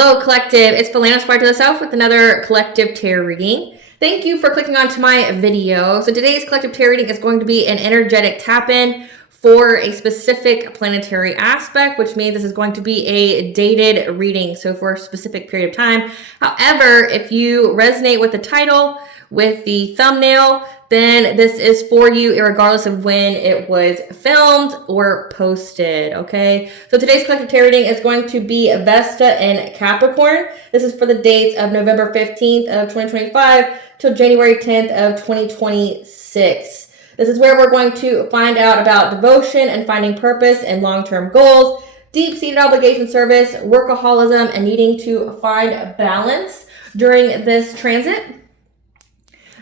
Hello, collective. It's Belana Aspire to the Self with another collective tarot reading. Thank you for clicking onto my video. So today's collective tarot reading is going to be an energetic tap-in for a specific planetary aspect, which means this is going to be a dated reading, so for a specific period of time. However, if you resonate with the title, with the thumbnail, then this is for you regardless of when it was filmed or posted, okay? So today's collective tarot reading is going to be Vesta in Capricorn. This is for the dates of November 15th of 2025 till January 10th of 2026. This is where we're going to find out about devotion and finding purpose and long-term goals, deep-seated obligation service, workaholism, and needing to find balance during this transit.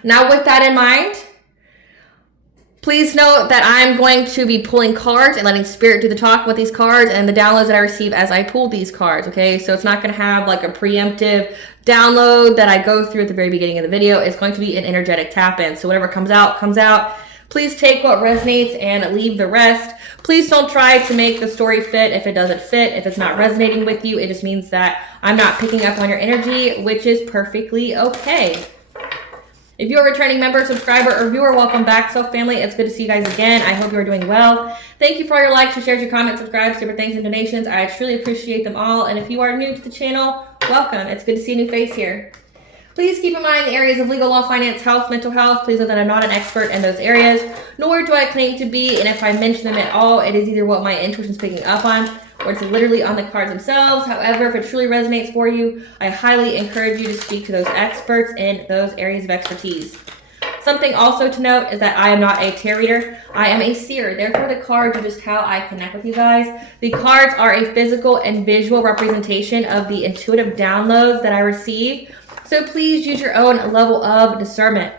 Now, with that in mind, please note that I'm going to be pulling cards and letting Spirit do the talk with these cards and the downloads that I receive as I pull these cards, okay? So it's not going to have like a preemptive download that I go through at the very beginning of the video. It's going to be an energetic tap-in. So whatever comes out, comes out. Please take what resonates and leave the rest. Please don't try to make the story fit if it doesn't fit. If it's not resonating with you, it just means that I'm not picking up on your energy, which is perfectly okay. If you're a returning member, subscriber, or viewer, welcome back, Self Family. It's good to see you guys again. I hope you are doing well. Thank you for all your likes, your shares, your comments, subscribes, super thanks, and donations. I truly appreciate them all. And if you are new to the channel, welcome. It's good to see a new face here. Please keep in mind the areas of legal, law, finance, health, mental health. Please know that I'm not an expert in those areas, nor do I claim to be. And if I mention them at all, it is either what my intuition is picking up on, or it's literally on the cards themselves. However, if it truly resonates for you, I highly encourage you to speak to those experts in those areas of expertise. Something also to note is that I am not a tarot reader. I am a seer. Therefore, the cards are just how I connect with you guys. The cards are a physical and visual representation of the intuitive downloads that I receive. So please use your own level of discernment.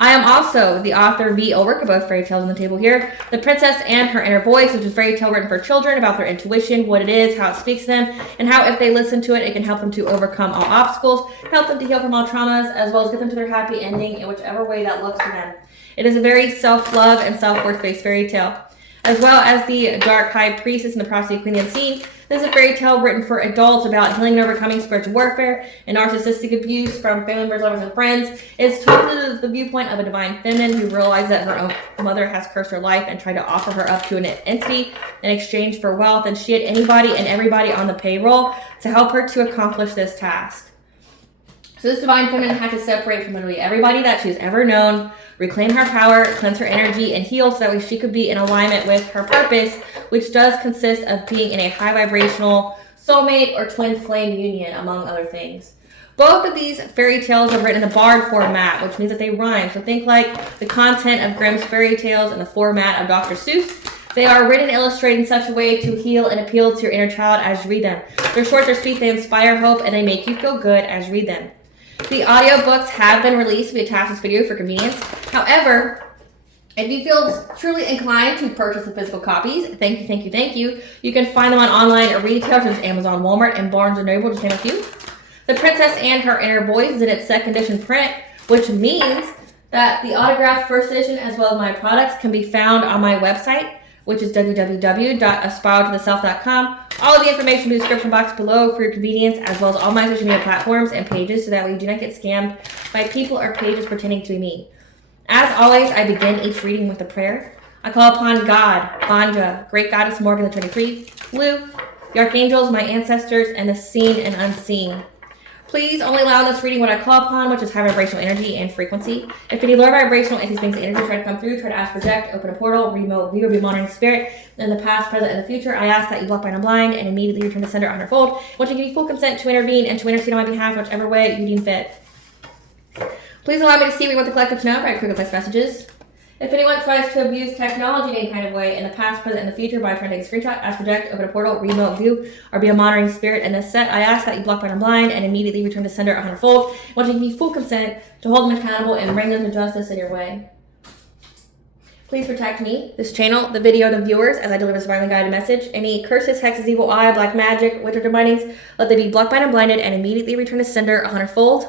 I am also the author, I'll work of both fairy tales on the table here. The Princess and Her Inner Voice, which is a fairy tale written for children about their intuition, what it is, how it speaks to them, and how if they listen to it, it can help them to overcome all obstacles, help them to heal from all traumas, as well as get them to their happy ending in whichever way that looks for them. It is a very self-love and self-worth-based fairy tale. As well as the Dark High Priestess and the Prophecy Queen Unseen. This is a fairy tale written for adults about healing and overcoming spiritual warfare and narcissistic abuse from family members, lovers, and friends. It's totally the viewpoint of a divine feminine who realized that her own mother has cursed her life and tried to offer her up to an entity in exchange for wealth, and she had anybody and everybody on the payroll to help her to accomplish this task. So this divine feminine had to separate from literally everybody that she's ever known, reclaim her power, cleanse her energy, and heal so that way she could be in alignment with her purpose, which does consist of being in a high vibrational soulmate or twin flame union, among other things. Both of these fairy tales are written in the bard format, which means that they rhyme. So think like the content of Grimm's fairy tales and the format of Dr. Seuss. They are written and illustrated in such a way to heal and appeal to your inner child as you read them. They're short, they're sweet, they inspire hope, and they make you feel good as you read them. The audiobooks have been released. We attach this video for convenience. However, if you feel truly inclined to purchase the physical copies, thank you. You can find them on online retail such as Amazon, Walmart, and Barnes & Noble, just name a few. The Princess and Her Inner Voice is in its second edition print, which means that the autographed first edition as well as my products can be found on my website, which is www.aspiraltotheself.com. All of the information in the description box below for your convenience, as well as all my social media platforms and pages, so that way you do not get scammed by people or pages pretending to be me. As always, I begin each reading with a prayer. I call upon God, Vanja, Great Goddess Morgan the 23, Blue, the Archangels, my ancestors, and the seen and unseen. Please only allow in this reading what I call upon, which is high vibrational energy and frequency. If any low vibrational entities, things, energy try to come through, try to ask, project, open a portal, remote view, or be monitoring spirit in the past, present, and the future, I ask that you block, bind, and blind, and immediately return to sender a hundredfold. I want you to give me full consent to intervene and to intercede on my behalf, whichever way you deem fit. Please allow me to see what you want the collective to know by quick text messages. If anyone tries to abuse technology in any kind of way in the past, present, and the future by trying to take a screenshot, ask, project, open a portal, remote view, or be a monitoring spirit in this set, I ask that you block, bind, and blind, and immediately return to sender a hundredfold. I want you to give me full consent to hold them accountable and bring them to justice in your way. Please protect me, this channel, the video, the viewers, as I deliver this divinely guided message. Any curses, hexes, evil eye, black magic, witch or bindings, let they be blocked, bind, and blinded, and immediately return to sender a hundredfold.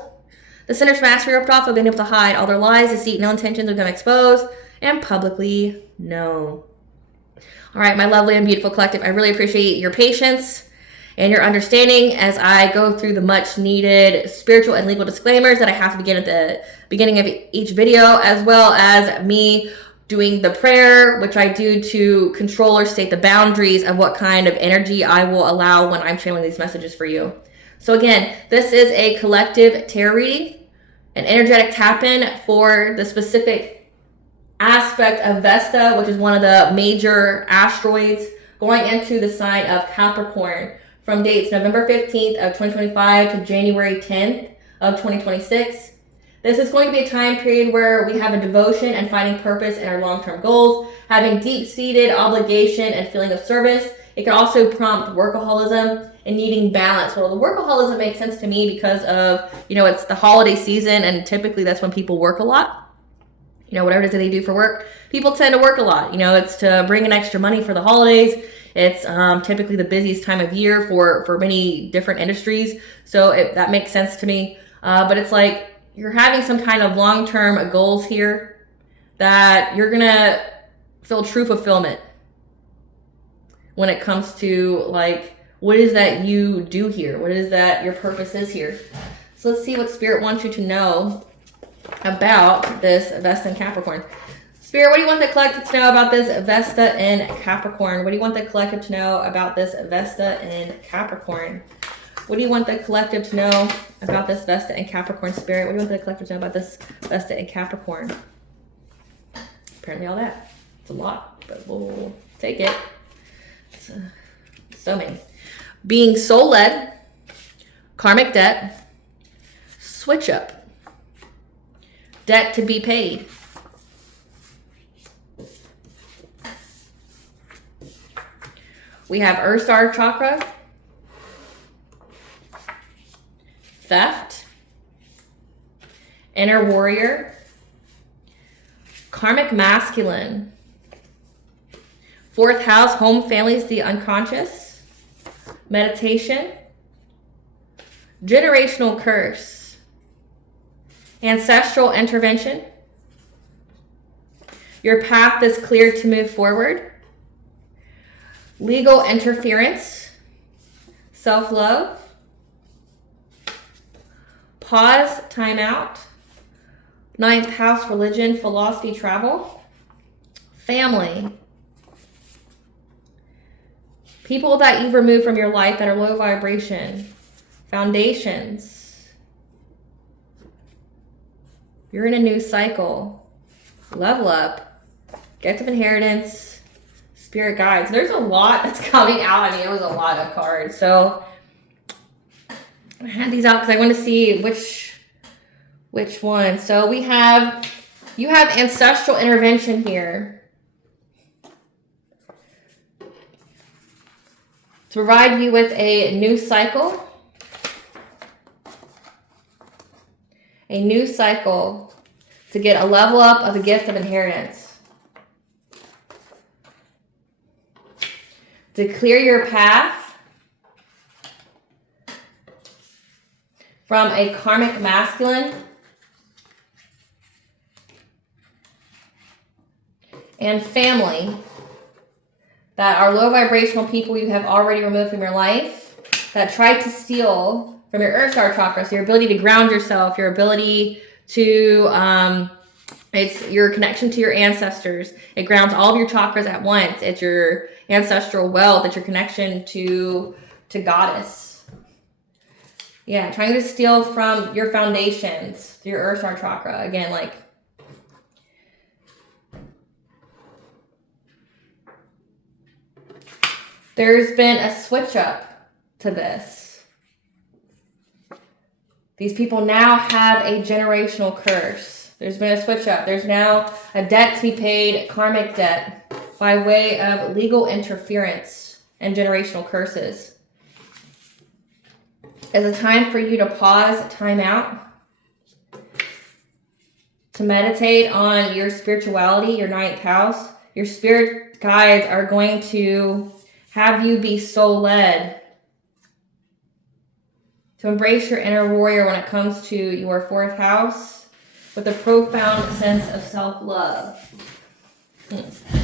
The sinner's mask be ripped off of being able to hide all their lies, deceit, and ill intentions become exposed and publicly known. All right, my lovely and beautiful collective, I really appreciate your patience and your understanding as I go through the much needed spiritual and legal disclaimers that I have to begin at the beginning of each video, as well as me doing the prayer, which I do to control or state the boundaries of what kind of energy I will allow when I'm channeling these messages for you. So again, this is a collective tarot reading, an energetic tap-in for the specific aspect of Vesta, which is one of the major asteroids going into the sign of Capricorn from dates November 15th of 2025 to January 10th of 2026. This is going to be a time period where we have a devotion and finding purpose in our long-term goals, having deep-seated obligation and feeling of service. It can also prompt workaholism and needing balance. Well, the workaholism makes sense to me because of, it's the holiday season, and typically that's when people work a lot. Whatever it is that they do for work, people tend to work a lot. It's to bring in extra money for the holidays. It's typically the busiest time of year for many different industries. So that makes sense to me. But it's like you're having some kind of long-term goals here that you're going to feel true fulfillment when it comes to like, what is that you do here? What is that your purpose is here? So let's see what Spirit wants you to know about this Vesta in Capricorn. Spirit, what do you want the collective to know about this Vesta in Capricorn? What do you want the collective to know about this Vesta in Capricorn? What do you want the collective to know about this Vesta in Capricorn, Spirit? What do you want the collective to know about this Vesta in Capricorn? Apparently all that. It's a lot, but we'll take it. It's, so many. Being soul-led, karmic debt, switch up, debt to be paid. We have Earth Star Chakra, theft, inner warrior, karmic masculine, fourth house, home, families, the unconscious, meditation, generational curse, ancestral intervention, your path is clear to move forward, legal interference, self-love, pause, time out, ninth house, religion, philosophy, travel, family, people that you've removed from your life that are low vibration, foundations, you're in a new cycle, level up, gift of inheritance, spirit guides. There's a lot that's coming out. It was a lot of cards. So I had these out because I want to see which one. So you have ancestral intervention here to provide you with a new cycle. A new cycle to get a level up of a gift of inheritance. To clear your path from a karmic masculine and family that are low vibrational people you have already removed from your life that tried to steal from your Earth Star chakra. So your ability to ground yourself, your ability to, it's your connection to your ancestors. It grounds all of your chakras at once. It's your ancestral wealth. It's your connection to goddess. Yeah, trying to steal from your foundations, your Earth Star chakra. Again, like, there's been a switch up to this. These people now have a generational curse. There's been a switch up. There's now a debt to be paid, karmic debt, by way of legal interference and generational curses. It's a time for you to pause, time out, to meditate on your spirituality, your ninth house. Your spirit guides are going to have you be soul-led, to embrace your inner warrior when it comes to your fourth house with a profound sense of self-love.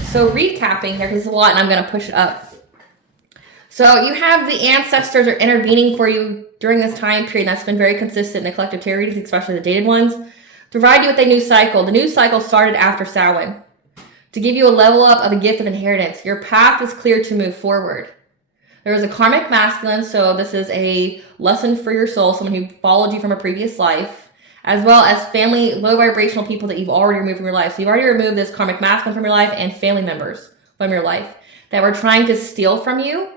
So recapping here, because it's a lot and I'm going to push it up. So you have the ancestors are intervening for you during this time period. That's been very consistent in the collective tarot readings, especially the dated ones, to provide you with a new cycle. The new cycle started after Samhain to give you a level up of the gift of inheritance. Your path is clear to move forward. There is a karmic masculine, so this is a lesson for your soul, someone who followed you from a previous life, as well as family, low vibrational people that you've already removed from your life. So you've already removed this karmic masculine from your life and family members from your life that were trying to steal from you.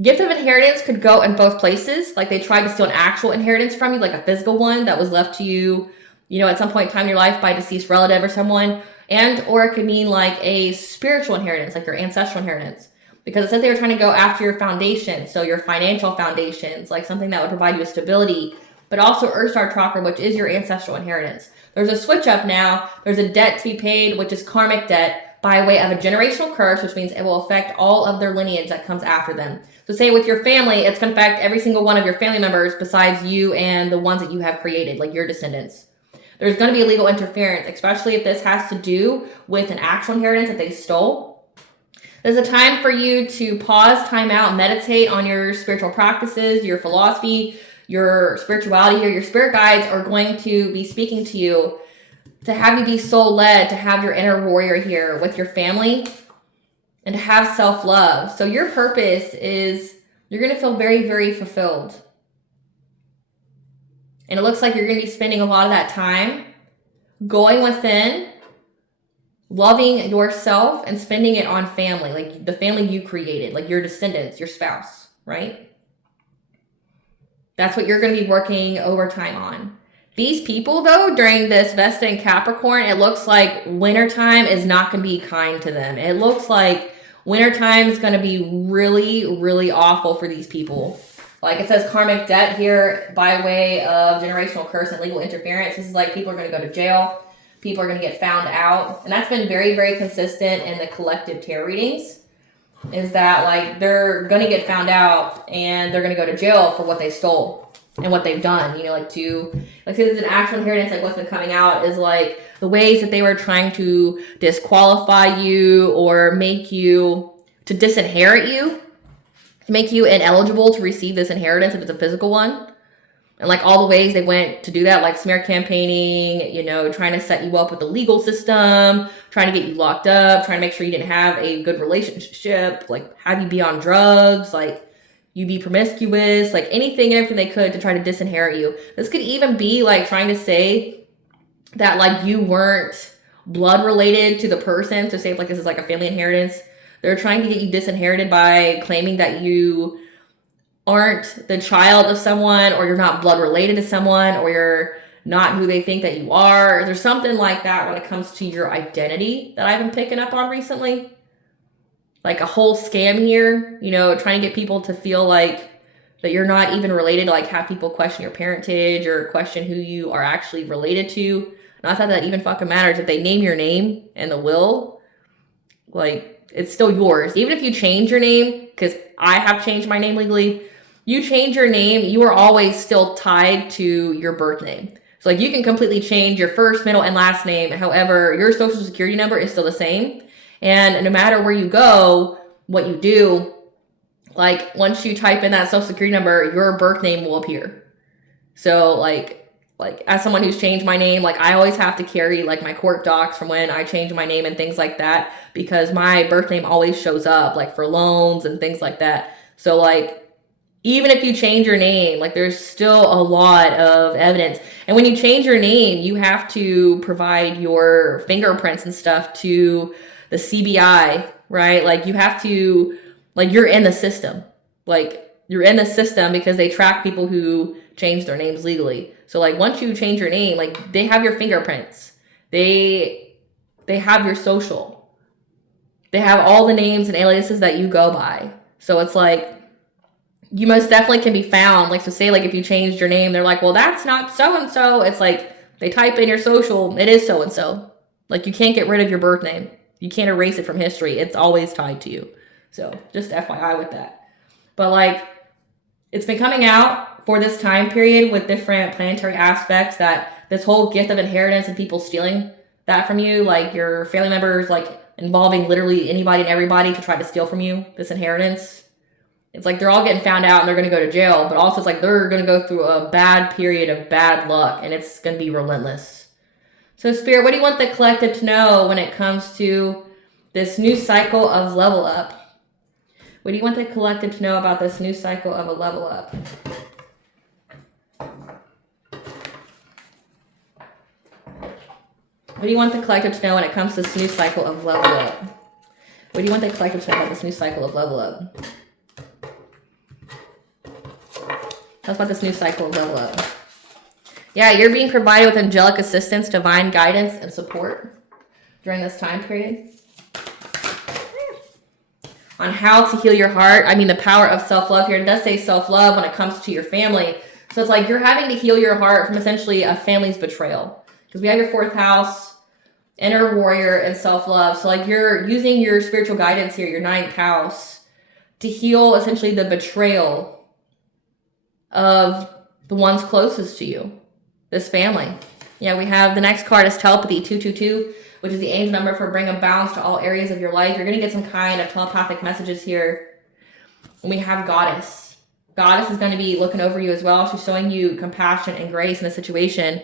Gift of inheritance could go in both places. Like they tried to steal an actual inheritance from you, like a physical one that was left to you, at some point in time in your life by a deceased relative or someone. And, or it could mean like a spiritual inheritance, like your ancestral inheritance. Because it says they were trying to go after your foundation. So your financial foundations, like something that would provide you with stability, but also Earth Star Chakra, which is your ancestral inheritance. There's a switch up now. There's a debt to be paid, which is karmic debt, by way of a generational curse, which means it will affect all of their lineage that comes after them. So say with your family, it's going to affect every single one of your family members besides you and the ones that you have created, like your descendants. There's going to be legal interference, especially if this has to do with an actual inheritance that they stole. There's a time for you to pause, time out, meditate on your spiritual practices, your philosophy, your spirituality here. Your spirit guides are going to be speaking to you to have you be soul-led, to have your inner warrior here with your family, and to have self-love. So your purpose is you're going to feel very, very fulfilled. And it looks like you're going to be spending a lot of that time going within, loving yourself, and spending it on family, like the family you created, like your descendants, your spouse, right? That's what you're going to be working overtime on. These people, though, during this Vesta in Capricorn, it looks like wintertime is not going to be kind to them. It looks like wintertime is going to be really, really awful for these people. Like it says karmic debt here by way of generational curse and legal interference. This is like people are going to go to jail. People are going to get found out. And that's been very, very consistent in the collective tarot readings, is that like they're going to get found out and they're going to go to jail for what they stole and what they've done, like say there's an actual inheritance, like what's been coming out is like the ways that they were trying to disqualify you or make you, to disinherit you, to make you ineligible to receive this inheritance if it's a physical one. And like all the ways they went to do that, like smear campaigning, trying to set you up with the legal system, trying to get you locked up, trying to make sure you didn't have a good relationship, like have you be on drugs, like you be promiscuous, like anything and everything they could to try to disinherit you. This could even be like trying to say that like you weren't blood related to the person. So say if like this is like a family inheritance, they're trying to get you disinherited by claiming that you aren't the child of someone, or you're not blood related to someone, or you're not who they think that you are. There's something like that when it comes to your identity that I've been picking up on recently. Like a whole scam here, trying to get people to feel like that you're not even related, to like have people question your parentage or question who you are actually related to. Not that that even fucking matters. If they name your name in the will, like it's still yours. Even if you change your name, because I have changed my name legally, you change your name, you are always still tied to your birth name. So like you can completely change your first, middle, and last name. However, your social security number is still the same. And no matter where you go, what you do, like once you type in that social security number, your birth name will appear. So like as someone who's changed my name, like I always have to carry like my court docs from when I changed my name and things like that, because my birth name always shows up like for loans and things like that. So like even if you change your name, like there's still a lot of evidence. And when you change your name, you have to provide your fingerprints and stuff to the CBI, right? Like you have to, like you're in the system. Like you're in the system because they track people who change their names legally. So like once you change your name, like they have your fingerprints. They have your social. They have all the names and aliases that you go by. So it's like you most definitely can be found. Like so say like if you changed your name, they're like, well, that's not so-and-so. It's like they type in your social, it is so-and-so. Like you can't get rid of your birth name. You can't erase it from history. It's always tied to you. So just FYI with that. But like, it's been coming out for this time period with different planetary aspects that this whole gift of inheritance and people stealing that from you, like your family members, like involving literally anybody and everybody to try to steal from you this inheritance. It's like they're all getting found out and they're going to go to jail, but also it's like they're going to go through a bad period of bad luck and it's going to be relentless. So Spirit, what do you want the collective to know when it comes to this new cycle of level up? What do you want the collective to know about this new cycle of a level up? What do you want the collective to know when it comes to this new cycle of level up? What do you want the collective to know about this new cycle of level up? Tell us about this new cycle of level up. Yeah, you're being provided with angelic assistance, divine guidance, and support during this time period. On how to heal your heart. I mean, the power of self-love here. It does say self-love when it comes to your family. So it's like you're having to heal your heart from essentially a family's betrayal. Because we have your 4th house, inner warrior, and self-love. So like you're using your spiritual guidance here, your 9th house, to heal essentially the betrayal of the ones closest to you, this family. Yeah, we have the next card is telepathy, 222, which is the angel number for bringing balance to all areas of your life. You're going to get some kind of telepathic messages here. And we have goddess. Goddess is going to be looking over you as well. She's showing you compassion and grace in a situation.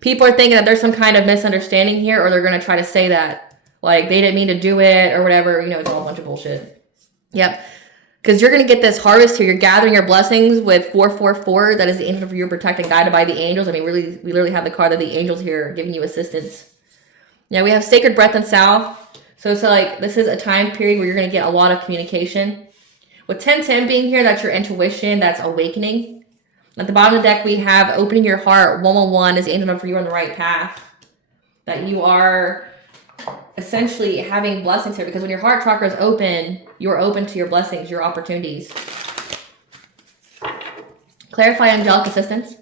People are thinking that there's some kind of misunderstanding here, or they're going to try to say that, like, they didn't mean to do it or whatever. You know, it's all a bunch of bullshit. Yep. Because you're going to get this harvest here. You're gathering your blessings with 444. That is the angel for you, protected, guided by the angels. I mean, really, we literally have the card of the angels here giving you assistance. Yeah, we have sacred breath and south. So it's like, this is a time period where you're going to get a lot of communication. With 1010 being here, that's your intuition. That's awakening. At the bottom of the deck, we have opening your heart. 111 is the angel number for you on the right path. That you are essentially having blessings here, because when your heart chakra is open, you're open to your blessings, your opportunities. Clarify angelic assistance.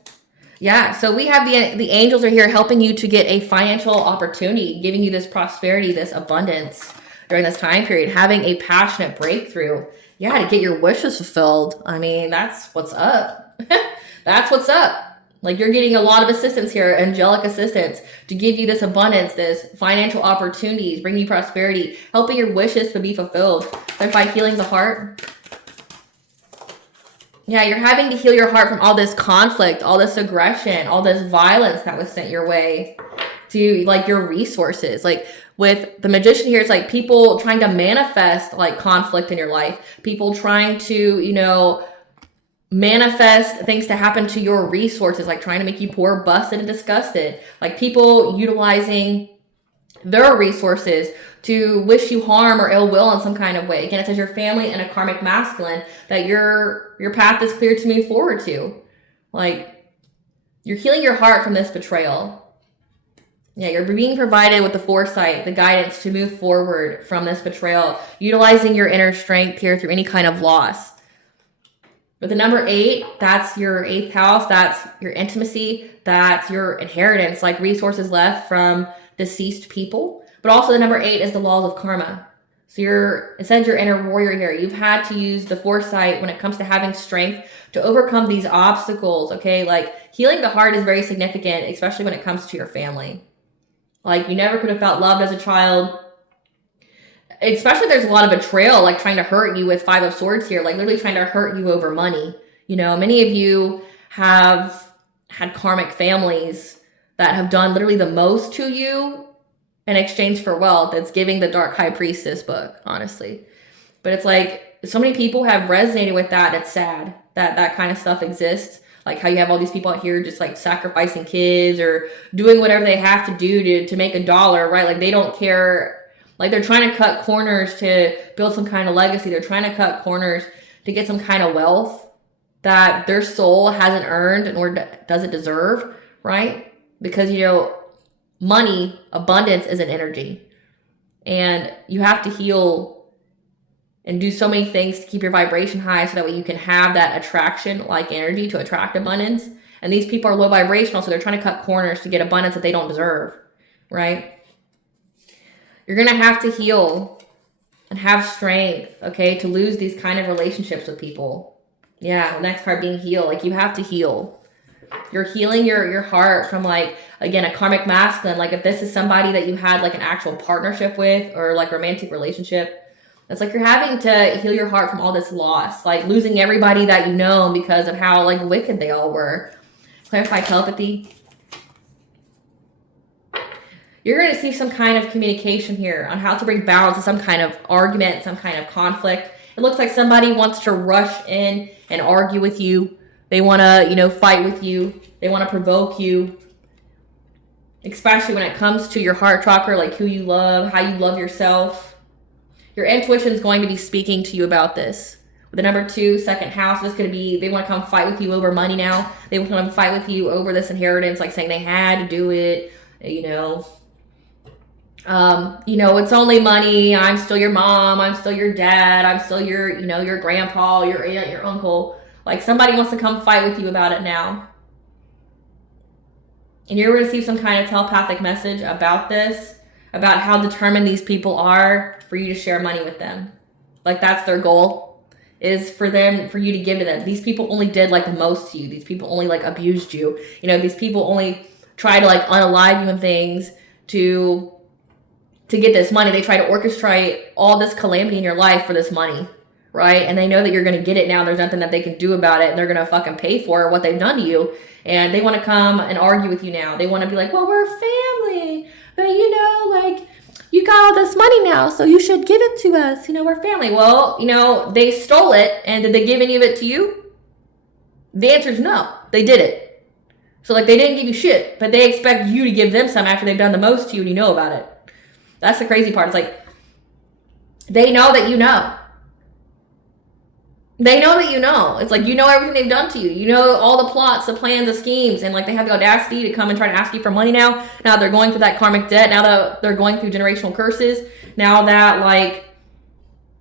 Yeah, so we have the angels are here helping you to get a financial opportunity, giving you this prosperity, this abundance during this time period, having a passionate breakthrough. Yeah, to get your wishes fulfilled. I mean, that's what's up. That's what's up. Like, you're getting a lot of assistance here, angelic assistance, to give you this abundance, this financial opportunities, bring you prosperity, helping your wishes to be fulfilled. Clarify healing the heart. Yeah, you're having to heal your heart from all this conflict, all this aggression, all this violence that was sent your way to, like, your resources. Like, with the magician here, it's like people trying to manifest, like, conflict in your life. People trying to, you know, manifest things to happen to your resources, like trying to make you poor, busted, and disgusted. Like people utilizing their resources to wish you harm or ill will in some kind of way. Again, it says your family and a karmic masculine, that your path is clear to move forward to. Like, you're healing your heart from this betrayal. Yeah, you're being provided with the foresight, the guidance to move forward from this betrayal, utilizing your inner strength here through any kind of loss. With the number 8, that's your 8th house. That's your intimacy. That's your inheritance, like resources left from deceased people. But also the number 8 is the laws of karma. So it says your inner warrior here. You've had to use the foresight when it comes to having strength to overcome these obstacles, okay? Like, healing the heart is very significant, especially when it comes to your family. Like, you never could have felt loved as a child. Especially there's a lot of betrayal, like trying to hurt you with 5 of Swords here, like literally trying to hurt you over money. You know, many of you have had karmic families that have done literally the most to you in exchange for wealth. It's giving the Dark High Priestess book, honestly. But it's like, so many people have resonated with that. It's sad that that kind of stuff exists. Like how you have all these people out here just like sacrificing kids or doing whatever they have to do to make $1, right? Like they don't care. Like they're trying to cut corners to build some kind of legacy. They're trying to cut corners to get some kind of wealth that their soul hasn't earned nor does it deserve, right? Because, you know, money, abundance is an energy. And you have to heal and do so many things to keep your vibration high so that way you can have that attraction-like energy to attract abundance. And these people are low vibrational, so they're trying to cut corners to get abundance that they don't deserve, right? You're going to have to heal and have strength, okay, to lose these kind of relationships with people. Yeah, the next card being heal. Like, you have to heal. You're healing your heart from, like, again, a karmic masculine. Like, if this is somebody that you had, like, an actual partnership with or, like, romantic relationship, It's like you're having to heal your heart from all this loss, like losing everybody that you know because of how like wicked they all were. Clarify telepathy. You're going to see some kind of communication here on how to bring balance to some kind of argument, some kind of conflict. It looks like somebody wants to rush in and argue with you. They want to, fight with you. They want to provoke you. Especially when it comes to your heart chakra, like who you love, how you love yourself. Your intuition is going to be speaking to you about this. With the number 2, second house, this could be, they want to come fight with you over money now. They want to come fight with you over this inheritance, like saying they had to do it, it's only money. I'm still your mom. I'm still your dad. I'm still your, your grandpa, your aunt, your uncle. Like somebody wants to come fight with you about it now. And you're going to receive some kind of telepathic message about this, about how determined these people are for you to share money with them. Like that's their goal, is for you to give to them. These people only did like the most to you. These people only like abused you. These people only try to like unalive you and things to get this money. They try to orchestrate all this calamity in your life for this money, right? And they know that you're going to get it now. There's nothing that they can do about it. And they're going to fucking pay for what they've done to you. And they want to come and argue with you now. They want to be like, well, we're family. But, you got all this money now, so you should give it to us. We're family. Well, they stole it. And did they give any of it to you? The answer is no. They did it. So, they didn't give you shit. But they expect you to give them some after they've done the most to you and you know about it. That's the crazy part. It's like, they know that you know. They know that you know. It's like, everything they've done to you. You know all the plots, the plans, the schemes. And they have the audacity to come and try to ask you for money now. Now they're going through that karmic debt. Now that they're going through generational curses. Now that,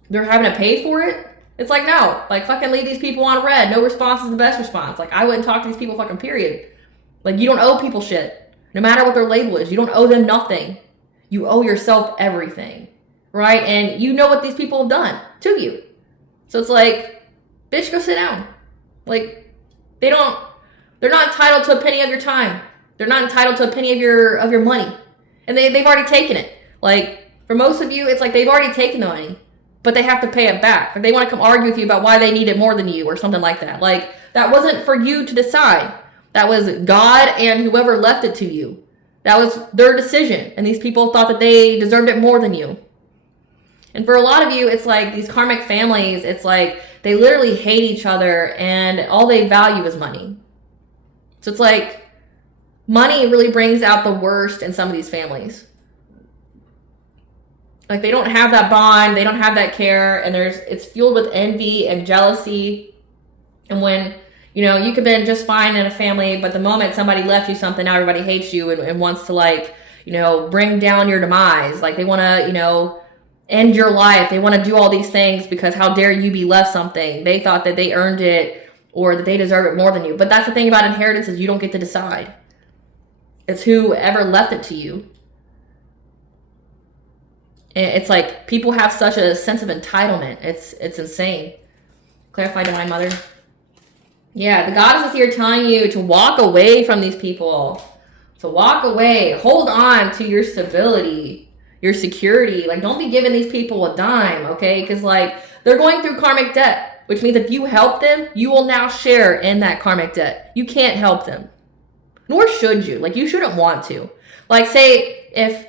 they're having to pay for it. It's like, no. Fucking leave these people on red. No response is the best response. I wouldn't talk to these people fucking period. You don't owe people shit. No matter what their label is. You don't owe them nothing. You owe yourself everything, right? And you know what these people have done to you. So it's like, bitch, go sit down. They're not entitled to a penny of your time. They're not entitled to a penny of your money. And they've already taken it. For most of you, it's like they've already taken the money, but they have to pay it back. Or they want to come argue with you about why they need it more than you or something like that. That wasn't for you to decide. That was God and whoever left it to you. That was their decision. And these people thought that they deserved it more than you. And for a lot of you, it's like these karmic families, it's like they literally hate each other and all they value is money. So it's like money really brings out the worst in some of these families. They don't have that bond, they don't have that care, and it's fueled with envy and jealousy. And when you could have been just fine in a family, but the moment somebody left you something, now everybody hates you and wants to bring down your demise. They want to, end your life. They want to do all these things because how dare you be left something. They thought that they earned it or that they deserve it more than you. But that's the thing about inheritance is you don't get to decide. It's whoever left it to you. And it's like people have such a sense of entitlement. It's insane. Clarify, Divine Mother. Yeah, the goddess is here telling you to walk away from these people. To walk away. Hold on to your stability, your security. Don't be giving these people a dime, okay? Because, they're going through karmic debt, which means if you help them, you will now share in that karmic debt. You can't help them. Nor should you. You shouldn't want to. Say, if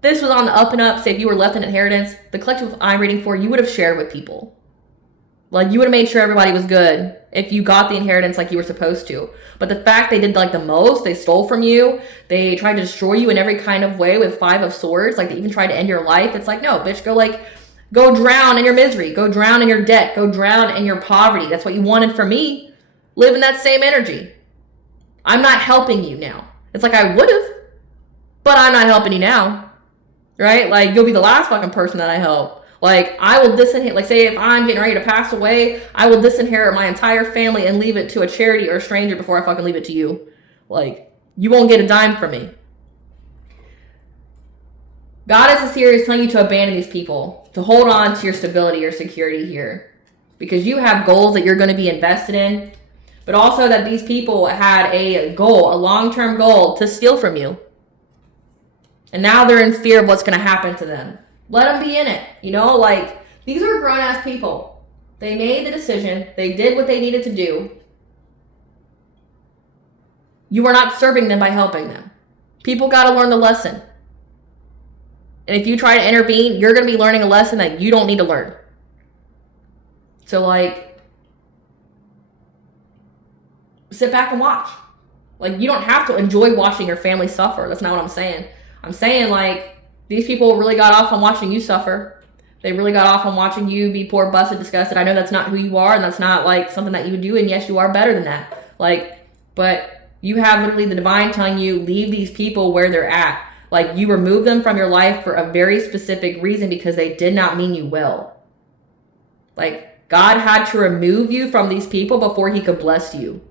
this was on the up and up, say if you were left an inheritance, the collective I'm reading for, you would have shared with people. You would have made sure everybody was good if you got the inheritance like you were supposed to. But the fact they did the most, they stole from you, they tried to destroy you in every kind of way with 5 of swords, they even tried to end your life. It's like, no, bitch, go drown in your misery, go drown in your debt, go drown in your poverty. That's what you wanted from me. Live in that same energy. I'm not helping you now. It's like I would have, but I'm not helping you now, right? You'll be the last fucking person that I help. I will disinherit, say if I'm getting ready to pass away, I will disinherit my entire family and leave it to a charity or a stranger before I fucking leave it to you. You won't get a dime from me. Goddess is here is telling you to abandon these people, to hold on to your stability, your security here. Because you have goals that you're going to be invested in, but also that these people had a goal, a long-term goal to steal from you. And now they're in fear of what's going to happen to them. Let them be in it. These are grown-ass people. They made the decision. They did what they needed to do. You are not serving them by helping them. People got to learn the lesson. And if you try to intervene, you're going to be learning a lesson that you don't need to learn. So, like, sit back and watch. Like, you don't have to enjoy watching your family suffer. That's not what I'm saying. I'm saying, like, these people really got off on watching you suffer. They really got off on watching you be poor, busted, disgusted. I know that's not who you are, and that's not, like, something that you would do, and yes, you are better than that. Like, but you have literally the divine telling you, leave these people where they're at. Like, you remove them from your life for a very specific reason because they did not mean you well. Like, God had to remove you from these people before he could bless you.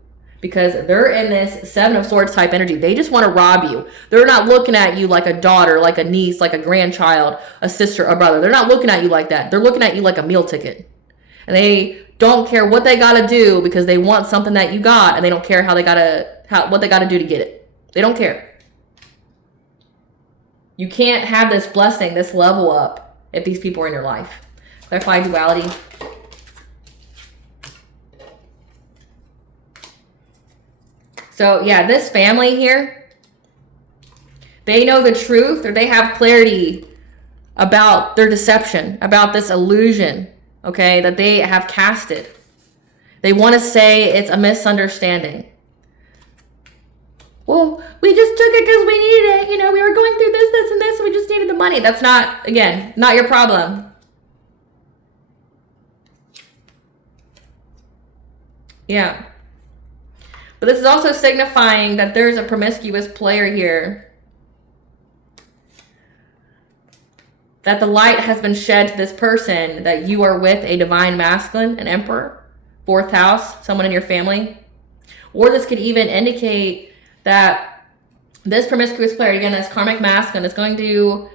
Because they're in this Seven of Swords type energy. They just want to rob you. They're not looking at you like a daughter, like a niece, like a grandchild, a sister, a brother. They're not looking at you like that. They're looking at you like a meal ticket. And they don't care what they got to do because they want something that you got, and they don't care what they got to do to get it. They don't care. You can't have this blessing, this level up, if these people are in your life. Clarify duality. So, yeah, this family here, they know the truth, or they have clarity about their deception, about this illusion, okay, that they have casted. They want to say it's a misunderstanding. Well, we just took it because we needed it. You know, we were going through this, and this, and we just needed the money. That's not, again, not your problem. Yeah. But this is also signifying that there's a promiscuous player here. That the light has been shed to this person, that you are with a divine masculine, an emperor, 4th house, someone in your family. Or this could even indicate that this promiscuous player, again, this karmic masculine, is going to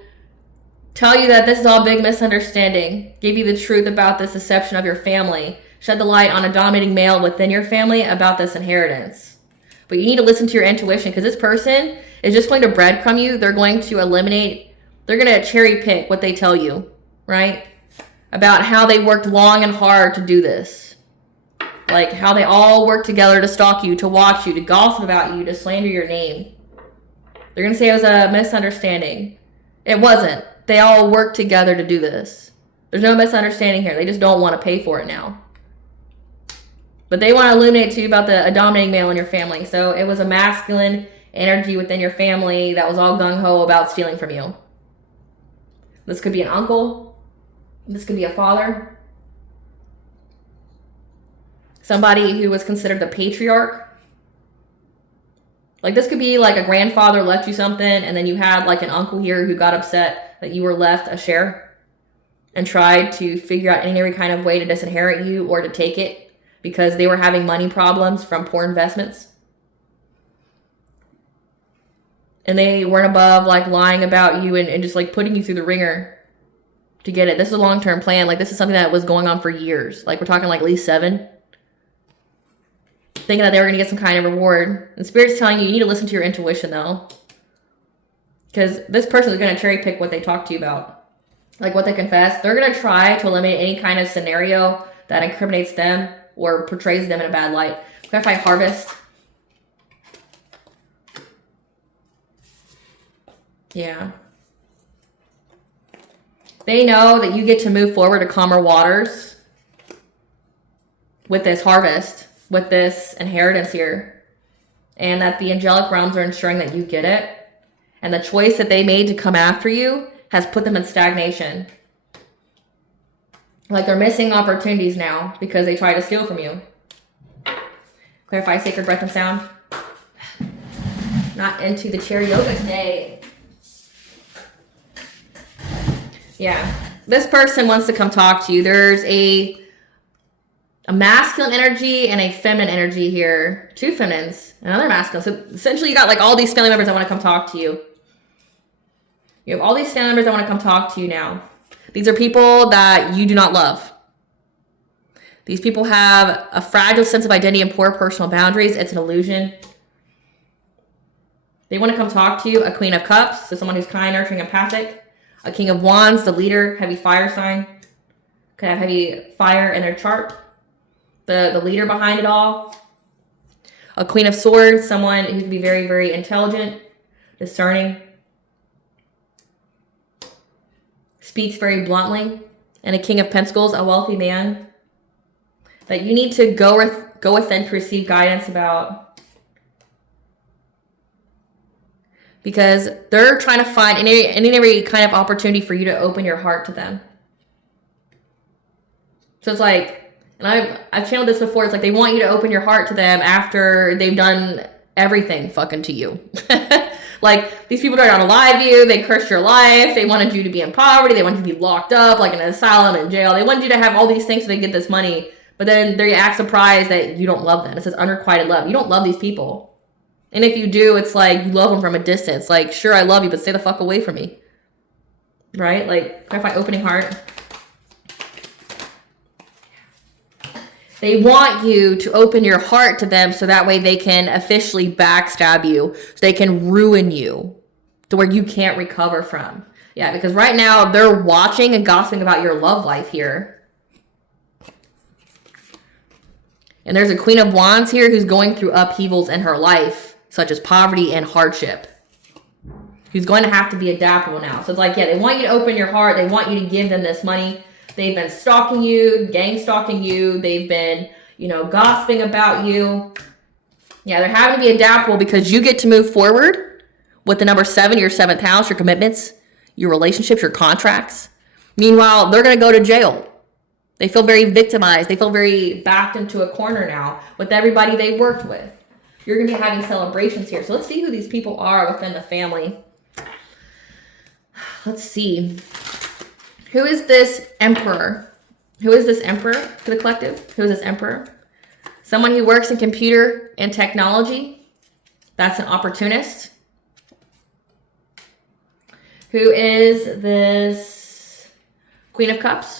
tell you that this is all a big misunderstanding, give you the truth about this deception of your family, shed the light on a dominating male within your family about this inheritance. But you need to listen to your intuition, because this person is just going to breadcrumb you. They're going to eliminate, they're going to cherry pick what they tell you, right? About how they worked long and hard to do this. Like how they all worked together to stalk you, to watch you, to gossip about you, to slander your name. They're going to say it was a misunderstanding. It wasn't. They all worked together to do this. There's no misunderstanding here. They just don't want to pay for it now. But they want to illuminate to you about the dominating male in your family. So it was a masculine energy within your family that was all gung-ho about stealing from you. This could be an uncle. This could be a father. Somebody who was considered the patriarch. Like this could be like a grandfather left you something, and then you had like an uncle here who got upset that you were left a share and tried to figure out any kind of way to disinherit you or to take it, because they were having money problems from poor investments. And they weren't above like lying about you and just like putting you through the ringer to get it. This is a long-term plan. Like this is something that was going on for years. Like we're talking like at least 7. Thinking that they were going to get some kind of reward. And Spirit's telling you, you need to listen to your intuition though. Because this person is going to cherry pick what they talk to you about. Like what they confess. They're going to try to eliminate any kind of scenario that incriminates them or portrays them in a bad light. Clarify harvest. Yeah. They know that you get to move forward to calmer waters with this harvest, with this inheritance here. And that the angelic realms are ensuring that you get it. And the choice that they made to come after you has put them in stagnation. Like they're missing opportunities now because they try to steal from you. Clarify sacred breath and sound. Not into the chair yoga today. Yeah. This person wants to come talk to you. There's a masculine energy and a feminine energy here. 2 feminines, another masculine. So essentially you got like all these family members that want to come talk to you. You have all these family members that want to come talk to you now. These are people that you do not love. These people have a fragile sense of identity and poor personal boundaries. It's an illusion. They want to come talk to you. A Queen of Cups, so someone who's kind, nurturing, empathic. A King of Wands, the leader, heavy fire sign. could have heavy fire in their chart. The leader behind it all. A Queen of Swords, someone who can be very, very intelligent, discerning, speaks very bluntly. And a King of Pentacles, a wealthy man that you need to go within to receive guidance about. Because they're trying to find any kind of opportunity for you to open your heart to them. So it's like, and I've channeled this before, it's like they want you to open your heart to them after they've done everything fucking to you. Like, these people trying to unalive you, they cursed your life, they wanted you to be in poverty, they wanted you to be locked up, like in an asylum, in jail. They wanted you to have all these things so they get this money, but then they act surprised that you don't love them. It says unrequited love. You don't love these people. And if you do, it's like you love them from a distance. Like, sure, I love you, but stay the fuck away from me. Right? Like, can I find opening heart? They want you to open your heart to them so that way they can officially backstab you. So they can ruin you to where you can't recover from. Yeah, because right now they're watching and gossiping about your love life here. And there's a Queen of Wands here who's going through upheavals in her life, such as poverty and hardship. Who's going to have to be adaptable now. So it's like, yeah, they want you to open your heart. They want you to give them this money. They've been stalking you, gang stalking you. They've been, gossiping about you. Yeah, they're having to be adaptable because you get to move forward with the number 7, your 7th house, your commitments, your relationships, your contracts. Meanwhile, they're going to go to jail. They feel very victimized. They feel very backed into a corner now with everybody they worked with. You're going to be having celebrations here. So let's see who these people are within the family. Let's see. Who is this Emperor? Who is this Emperor for the collective? Who is this Emperor? Someone who works in computer and technology. That's an opportunist. Who is this Queen of Cups?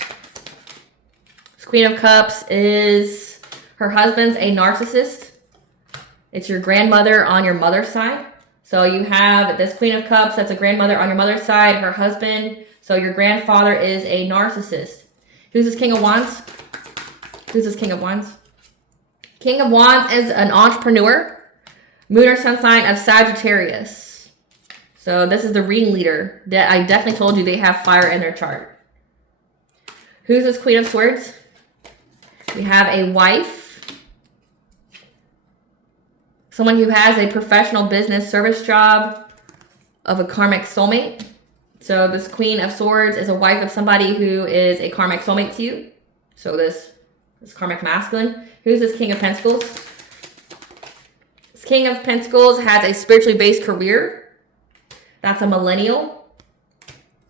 This Queen of Cups is her husband's a narcissist. It's your grandmother on your mother's side. So you have this Queen of Cups, that's a grandmother on your mother's side, her husband. So your grandfather is a narcissist. Who's this King of Wands? Who's this King of Wands? King of Wands is an entrepreneur. Moon or sun sign of Sagittarius. So this is the reading leader. That I definitely told you they have fire in their chart. Who's this Queen of Swords? We have a wife. Someone who has a professional business service job of a karmic soulmate. So this Queen of Swords is a wife of somebody who is a karmic soulmate to you. So this karmic masculine. Who's this King of Pentacles? This King of Pentacles has a spiritually based career. That's a millennial.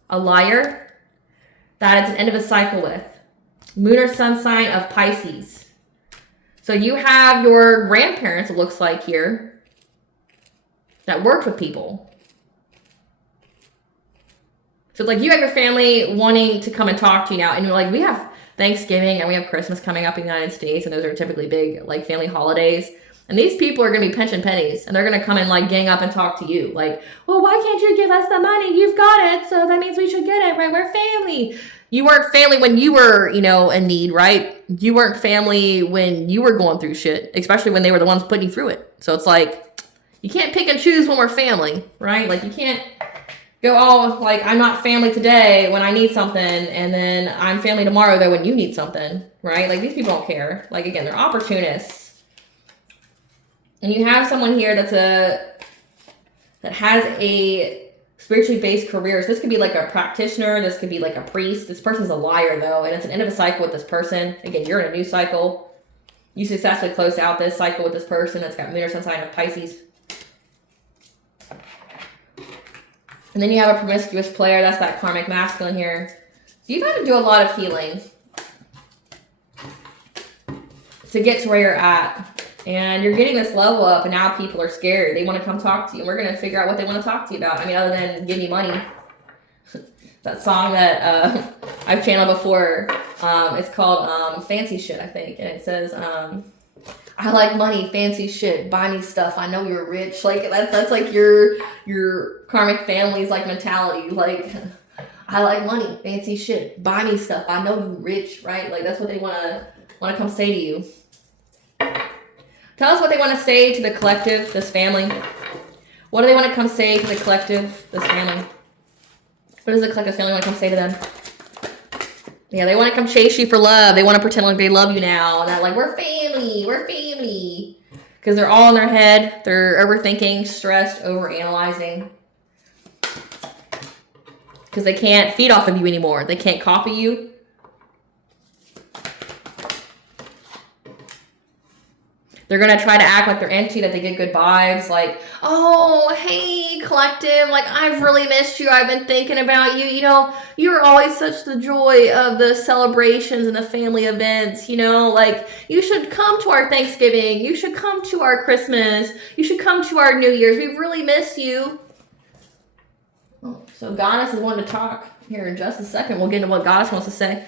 A liar. That it's an end of a cycle with. Moon or sun sign of Pisces. So you have your grandparents, it looks like here, that worked with people. So it's like you have your family wanting to come and talk to you now, and you're like, we have Thanksgiving and we have Christmas coming up in the United States, and those are typically big like family holidays. And these people are going to be pinching pennies, and they're going to come and like gang up and talk to you. Like, well, why can't you give us the money? You've got it, so that means we should get it, right? We're family. You weren't family when you were, in need, right? You weren't family when you were going through shit, especially when they were the ones putting you through it. So it's like, you can't pick and choose when we're family, right? Like, you can't go, oh, like, I'm not family today when I need something, and then I'm family tomorrow, though, when you need something, right? Like, these people don't care. Like, again, they're opportunists. And you have someone here that has a spiritually based career. So this could be like a practitioner. This could be like a priest. This person's a liar, though, and it's an end of a cycle with this person. Again, you're in a new cycle. You successfully closed out this cycle with this person that's got Moon or Sun sign of Pisces. And then you have a promiscuous player. That's that karmic masculine here. So you've had to do a lot of healing to get to where you're at. And you're getting this level up, and now people are scared. They want to come talk to you, and we're going to figure out what they want to talk to you about. I mean, other than give me money. That song that I've channeled before, it's called Fancy Shit, I think. And it says, I like money, fancy shit, buy me stuff, I know you're rich. Like, that's like your karmic family's like mentality. Like, I like money, fancy shit. Buy me stuff. I know you rich, right? Like that's what they want to come say to you. Tell us what they want to say to the collective, this family. What do they want to come say to the collective, this family? What does the collective family want to come say to them? Yeah, they want to come chase you for love. They want to pretend like they love you now. And they're like, we're family, we're family. Because they're all in their head. They're overthinking, stressed, overanalyzing. Because they can't feed off of you anymore. They can't copy you. They're going to try to act like they're into you, that they get good vibes. Like, oh, hey, collective. Like, I've really missed you. I've been thinking about you. You know, you're always such the joy of the celebrations and the family events. You know, like, you should come to our Thanksgiving. You should come to our Christmas. You should come to our New Year's. We really miss you. Oh, so Goddess is wanting to talk here in just a second. We'll get into what Goddess wants to say.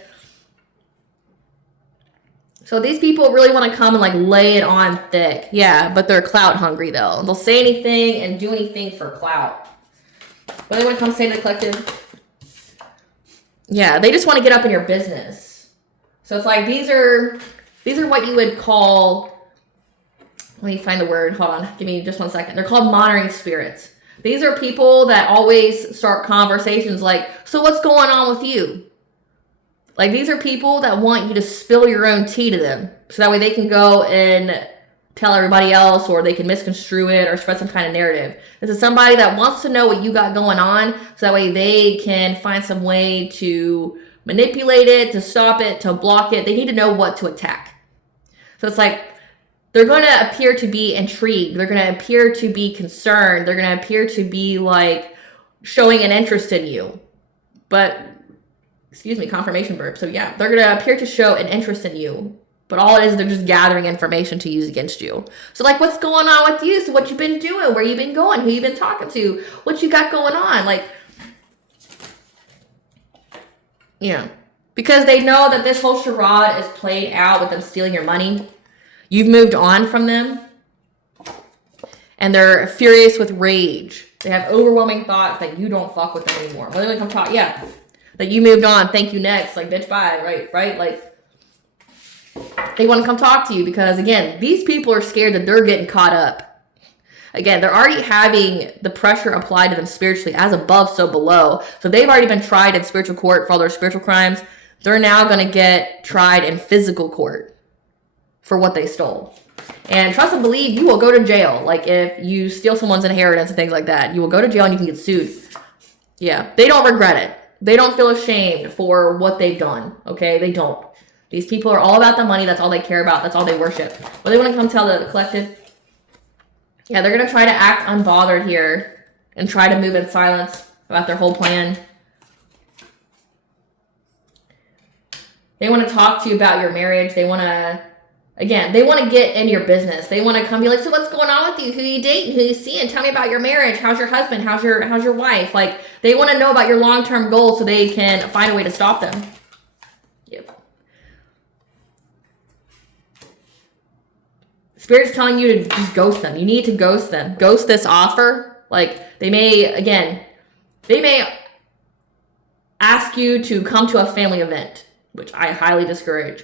So these people really want to come and like lay it on thick. Yeah, but they're clout hungry though. They'll say anything and do anything for clout. But they want to come say to the collective. Yeah, they just want to get up in your business. So it's like these are what you would call, let me find the word. Hold on. Give me just 1 second. They're called monitoring spirits. These are people that always start conversations like, so what's going on with you? Like, these are people that want you to spill your own tea to them. So that way they can go and tell everybody else, or they can misconstrue it or spread some kind of narrative. This is somebody that wants to know what you got going on. So that way they can find some way to manipulate it, to stop it, to block it. They need to know what to attack. So it's like, they're going to appear to be intrigued. They're going to appear to be concerned. They're going to appear to be like showing an interest in you. But excuse me, confirmation burp. So yeah, they're going to appear to show an interest in you. But all it is, they're just gathering information to use against you. So like, what's going on with you? So what you've been doing, where you've been going, who you've been talking to, what you got going on. Like, yeah. Because they know that this whole charade is played out with them stealing your money. You've moved on from them. And they're furious with rage. They have overwhelming thoughts that you don't fuck with them anymore. When they come talk, yeah. That you moved on, thank you, next. Like, bitch, bye, right? Like, they want to come talk to you because, again, these people are scared that they're getting caught up. Again, they're already having the pressure applied to them spiritually, as above, so below. So they've already been tried in spiritual court for all their spiritual crimes. They're now going to get tried in physical court for what they stole. And trust and believe, you will go to jail. Like, if you steal someone's inheritance and things like that, you will go to jail and you can get sued. Yeah, they don't regret it. They don't feel ashamed for what they've done, okay? They don't. These people are all about the money. That's all they care about. That's all they worship. What they want to come tell the collective? Yeah, they're going to try to act unbothered here and try to move in silence about their whole plan. They want to talk to you about your marriage. They want to, again, they want to get in your business. They want to come be like, so what's going on with you? Who you dating? Who you seeing? Tell me about your marriage. How's your husband? How's your wife? Like, they want to know about your long-term goals so they can find a way to stop them. Yep. Spirit's telling you to just ghost them. You need to ghost them. Ghost this offer. Like, they may ask you to come to a family event, which I highly discourage.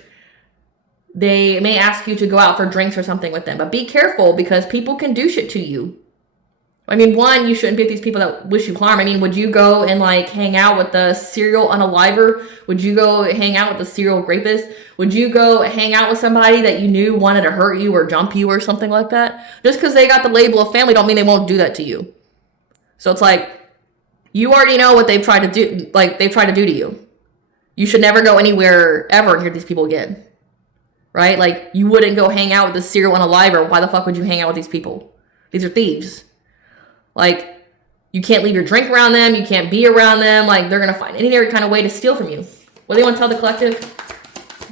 They may ask you to go out for drinks or something with them, but be careful because people can do shit to you. I mean, one, you shouldn't be with these people that wish you harm. I mean, would you go and like hang out with the serial unaliver? Would you go hang out with the serial rapist? Would you go hang out with somebody that you knew wanted to hurt you or jump you or something like that? Just because they got the label of family don't mean they won't do that to you. So it's like, you already know what they've tried to do, like they've tried to do to you. You should never go anywhere ever near these people again. Right? Like, you wouldn't go hang out with the serial unaliver. Why the fuck would you hang out with these people? These are thieves. Like, you can't leave your drink around them. You can't be around them. Like, they're going to find any kind of way to steal from you. What do they want to tell the collective?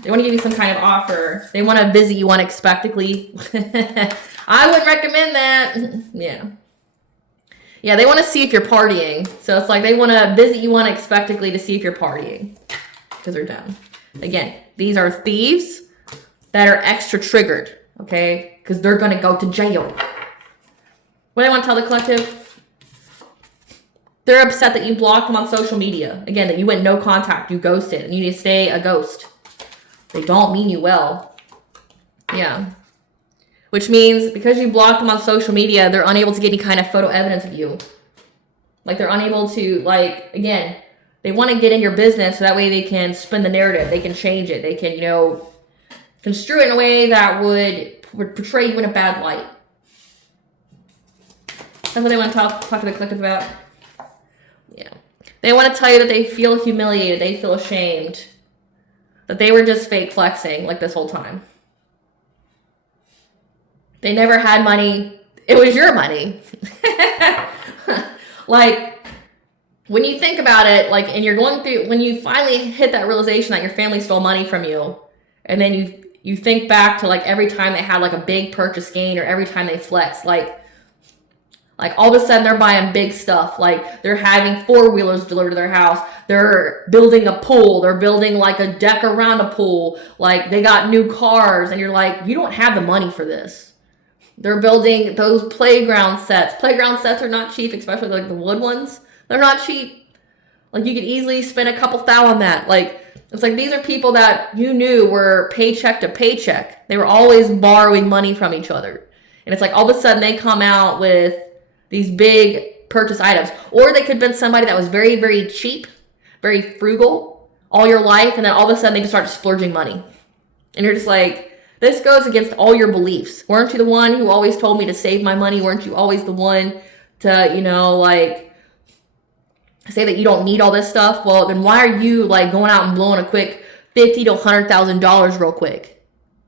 They want to give you some kind of offer. They want to visit you unexpectedly. I wouldn't recommend that. Yeah. Yeah, they want to see if you're partying. So it's like they want to visit you unexpectedly to see if you're partying. Because they're dumb. Again, these are thieves that are extra triggered. Okay? Because they're going to go to jail. What do I want to tell the collective? They're upset that you blocked them on social media. Again, that you went no contact, you ghosted, and you need to stay a ghost. They don't mean you well. Yeah. Which means because you blocked them on social media, they're unable to get any kind of photo evidence of you. Like they're unable to, like, again, they want to get in your business so that way they can spin the narrative. They can change it. They can, you know, construe it in a way that would portray you in a bad light. That's what they want to talk to the collective about. Yeah. They want to tell you that they feel humiliated. They feel ashamed. That they were just fake flexing like this whole time. They never had money. It was your money. Like, when you think about it, like, and you're going through, when you finally hit that realization that your family stole money from you, and then you think back to, like, every time they had, like, a big purchase gain or every time they flex, like all of a sudden they're buying big stuff. Like, they're having 4-wheelers delivered to their house. They're building a pool. They're building, like, a deck around a pool. Like, they got new cars, and you're like, you don't have the money for this. They're building those playground sets. Playground sets are not cheap, especially like the wood ones. They're not cheap. Like, you could easily spend a couple $1,000 on that. Like, it's like these are people that you knew were paycheck to paycheck. They were always borrowing money from each other. And it's like all of a sudden they come out with these big purchase items. Or they could have been somebody that was very, very cheap, very frugal all your life. And then all of a sudden they just start splurging money. And you're just like, this goes against all your beliefs. Weren't you the one who always told me to save my money? Weren't you always the one to, you know, like, say that you don't need all this stuff? Well, then why are you, like, going out and blowing a quick $50,000 to $100,000 real quick?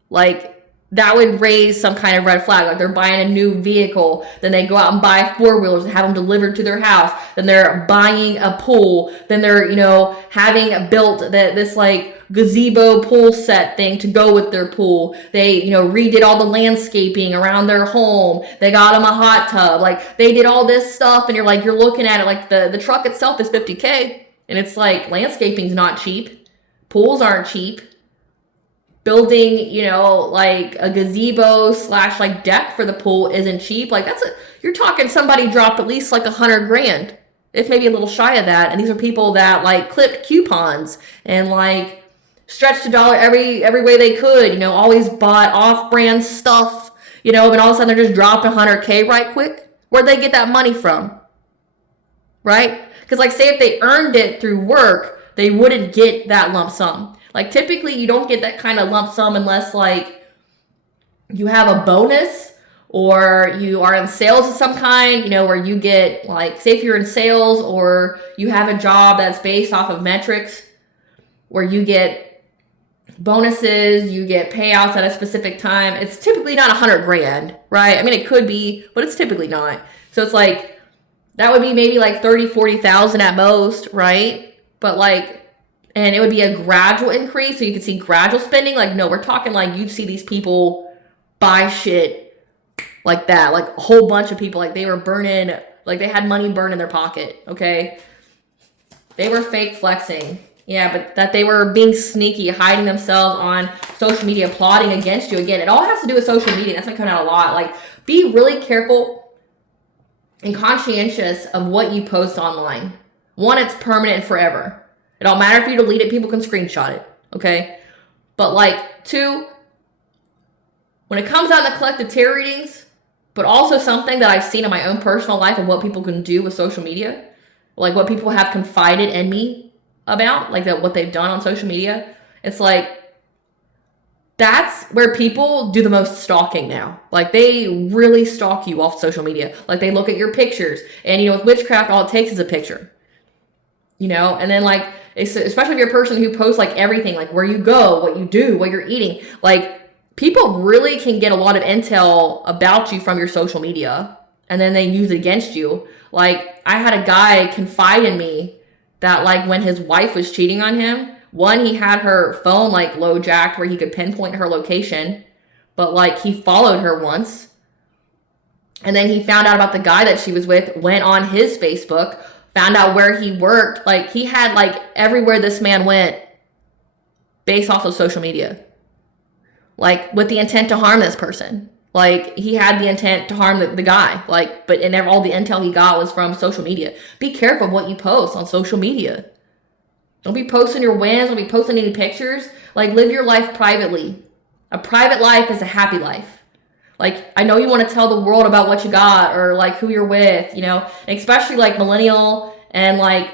Like, that would raise some kind of red flag. Like, they're buying a new vehicle, then they go out and buy 4-wheelers and have them delivered to their house. Then they're buying a pool. Then they're, you know, having built this, like, gazebo pool set thing to go with their pool. They, you know, redid all the landscaping around their home. They got them a hot tub. Like, they did all this stuff, and you're looking at it like the truck itself is $50K, and it's like landscaping's not cheap. Pools aren't cheap. Building, you know, like a gazebo / like deck for the pool isn't cheap. Like, you're talking somebody dropped at least like $100,000. It's maybe a little shy of that. And these are people that like clipped coupons and like stretched a dollar every way they could, you know, always bought off-brand stuff, you know, and all of a sudden they're just dropping $100K right quick. Where'd they get that money from? Right? Because, like, say if they earned it through work, they wouldn't get that lump sum. Like, typically you don't get that kind of lump sum unless, like, you have a bonus or you are in sales of some kind, you know, where you get, like, say if you're in sales or you have a job that's based off of metrics where you get bonuses, you get payouts at a specific time. It's typically not $100,000, right? I mean, it could be, but it's typically not. So it's like, that would be maybe like 30,000, 40,000 at most, right? But like, and it would be a gradual increase, so you could see gradual spending. Like, no, we're talking like you'd see these people buy shit like that. Like, a whole bunch of people, like, they were burning, like, they had money burned in their pocket, okay? They were fake flexing. Yeah, but that they were being sneaky, hiding themselves on social media, plotting against you. Again, it all has to do with social media. That's been coming out a lot. Like, be really careful and conscientious of what you post online. One, it's permanent and forever. It don't matter if you delete it, people can screenshot it, okay? But like, 2, when it comes down to collective tarot readings, but also something that I've seen in my own personal life and what people can do with social media, like what people have confided in me about, like what they've done on social media, it's like, that's where people do the most stalking now. Like, they really stalk you off social media. Like, they look at your pictures, and, you know, with witchcraft, all it takes is a picture. You know, and then like, especially if you're a person who posts like everything, like where you go, what you do, what you're eating, like, people really can get a lot of intel about you from your social media, and then they use it against you. Like, I had a guy confide in me that, like, when his wife was cheating on him, one, he had her phone like low jacked where he could pinpoint her location, but like he followed her once, and then he found out about the guy that she was with, went on his Facebook, found out where he worked. Like, he had like everywhere this man went based off of social media, like with the intent to harm this person. Like, he had the intent to harm the guy. Like, but and all the intel he got was from social media. Be careful of what you post on social media. Don't be posting your wins. Don't be posting any pictures. Like, live your life privately. A private life is a happy life. Like, I know you want to tell the world about what you got or, like, who you're with, you know, especially, like, millennial and, like,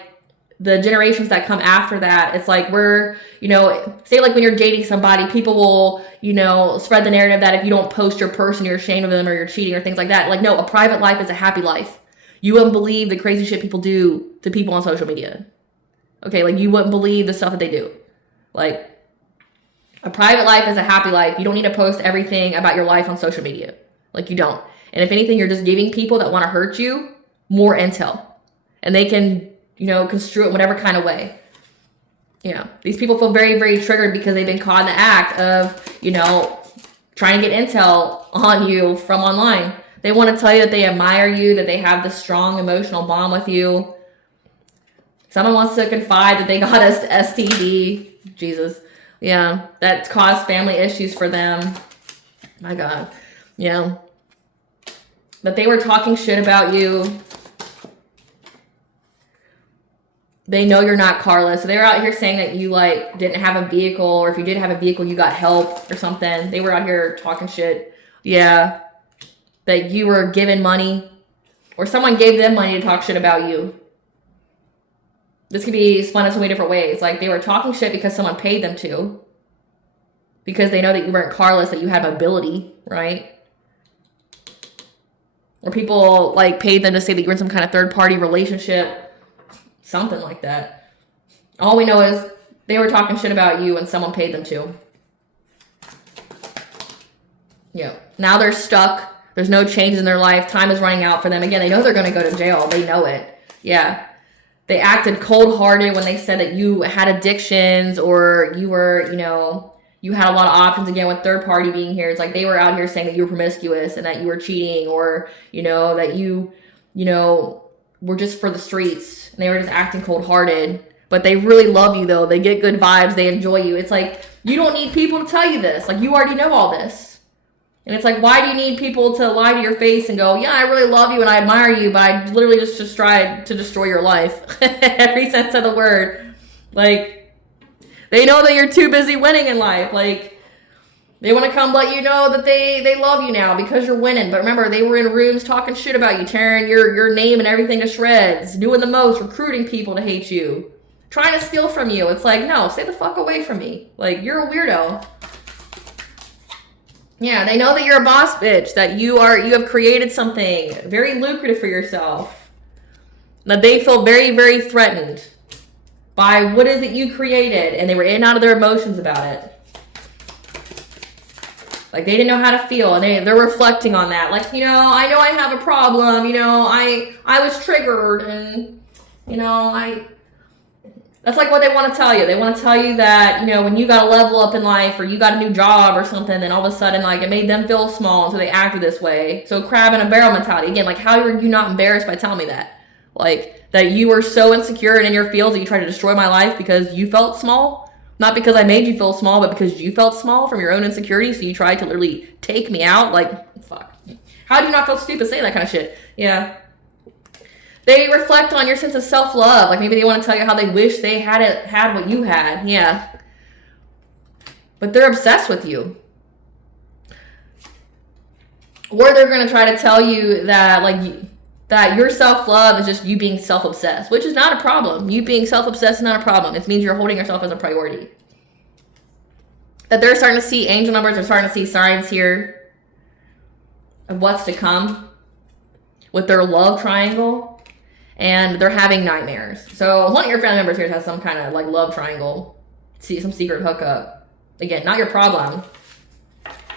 the generations that come after that. It's like we're, you know, say like when you're dating somebody, people will, you know, spread the narrative that if you don't post your person, you're ashamed of them or you're cheating or things like that. Like, no, a private life is a happy life. You wouldn't believe the crazy shit people do to people on social media. Okay, like, you wouldn't believe the stuff that they do. Like, a private life is a happy life. You don't need to post everything about your life on social media. Like, you don't. And if anything, you're just giving people that want to hurt you more intel. And they can, you know, construe it whatever kind of way. You know, these people feel very, very triggered because they've been caught in the act of, you know, trying to get intel on you from online. They want to tell you that they admire you, that they have this strong emotional bond with you. Someone wants to confide that they got us STD. Jesus. Yeah, that caused family issues for them. My God. Yeah. That they were talking shit about you. They know you're not carless. So they were out here saying that you, like, didn't have a vehicle, or if you did have a vehicle, you got help or something. They were out here talking shit. Yeah. That you were given money, or someone gave them money to talk shit about you. This could be spun in so many different ways. Like, they were talking shit because someone paid them to. Because they know that you weren't carless, that you had mobility, right? Or people, like, paid them to say that you were in some kind of third-party relationship. Something like that. All we know is they were talking shit about you and someone paid them to. Yeah. Now they're stuck. There's no change in their life. Time is running out for them. Again, they know they're going to go to jail. They know it. Yeah. They acted cold-hearted when they said that you had addictions or you were, you know, you had a lot of options. Again, with third party being here, it's like they were out here saying that you were promiscuous and that you were cheating, or, you know, that you know, were just for the streets, and they were just acting cold-hearted. But they really love you, though. They get good vibes. They enjoy you. It's like, you don't need people to tell you this. Like, you already know all this. And it's like, why do you need people to lie to your face and go, yeah, I really love you and I admire you, but I literally just tried to destroy your life. Every sense of the word. Like, they know that you're too busy winning in life. Like, they want to come let you know that they love you now because you're winning. But remember, they were in rooms talking shit about you, tearing your name and everything to shreds, doing the most, recruiting people to hate you, trying to steal from you. It's like, no, stay the fuck away from me. Like, you're a weirdo. Yeah, they know that you're a boss bitch, that you have created something very lucrative for yourself. That they feel very, very threatened by what is it you created, and they were in and out of their emotions about it. Like, they didn't know how to feel, and they're reflecting on that. Like, you know I have a problem, you know, I was triggered, and, you know, that's like what they want to tell you. They want to tell you that, you know, when you got to level up in life, or you got a new job or something, then all of a sudden, like, it made them feel small, so they acted this way. So crab in a barrel mentality. Again, like, how are you not embarrassed by telling me that? Like, that you were so insecure and in your feels that you tried to destroy my life because you felt small? Not because I made you feel small, but because you felt small from your own insecurity, so you tried to literally take me out? Like, fuck. How do you not feel stupid saying that kind of shit? Yeah. They reflect on your sense of self-love. Like, maybe they want to tell you how they wish they had what you had. Yeah. But they're obsessed with you. Or they're going to try to tell you that, like, that your self-love is just you being self-obsessed, which is not a problem. You being self-obsessed is not a problem. It means you're holding yourself as a priority. That they're starting to see angel numbers, they're starting to see signs here of what's to come with their love triangle, and they're having nightmares. So one of your family members here has some kind of, like, love triangle, see some secret hookup. Again, not your problem.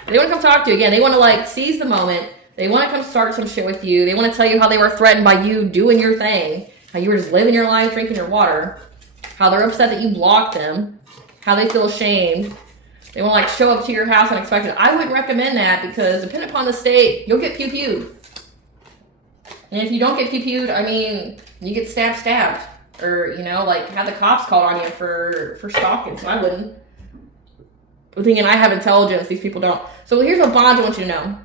They want to come talk to you. Again, they want to, like, seize the moment. They want to come start some shit with you. They want to tell you how they were threatened by you doing your thing. How you were just living your life, drinking your water. How they're upset that you blocked them. How they feel ashamed. They want to, like, show up to your house unexpected. I wouldn't recommend that because, depending upon the state, you'll get pew-pewed. And if you don't get pew-pewed, I mean, you get stabbed. Or, you know, like, have the cops called on you for stalking. So I wouldn't. But thinking I have intelligence, these people don't. So here's what bonds I want you to know.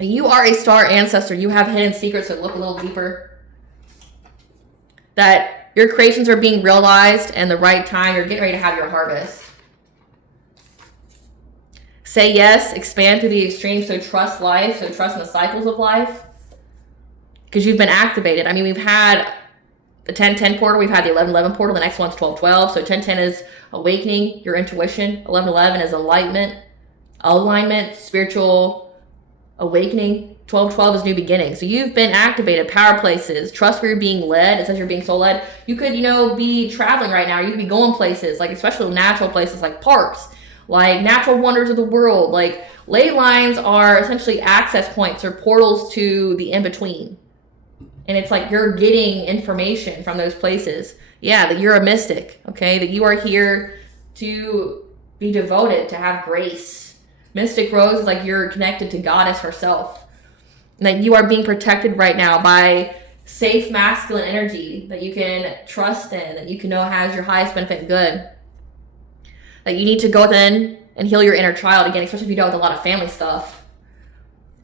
You are a star ancestor. You have hidden secrets that look a little deeper. That your creations are being realized and the right time. You're getting ready to have your harvest. Say yes, expand to the extreme. So trust life. So trust in the cycles of life. Because you've been activated. I mean, we've had the 10-10 portal. We've had the 11-11 portal. The next one's 12-12. So 10-10 is awakening, your intuition. 11-11 is enlightenment, alignment, spiritual awakening. 12-12 is new beginning. So you've been activated. Power places. Trust where you're being led. It says you're being soul led. You could, be traveling right now. You could be going places, like especially natural places like parks, like natural wonders of the world. Like ley lines are essentially access points or portals to the in-between. And it's like you're getting information from those places. Yeah, that you're a mystic, okay? That you are here to be devoted, to have grace. Mystic Rose is like you're connected to Goddess herself. And that you are being protected right now by safe masculine energy that you can trust in, that you can know has your highest benefit and good. That you need to go within and heal your inner child, again, especially if you deal with a lot of family stuff.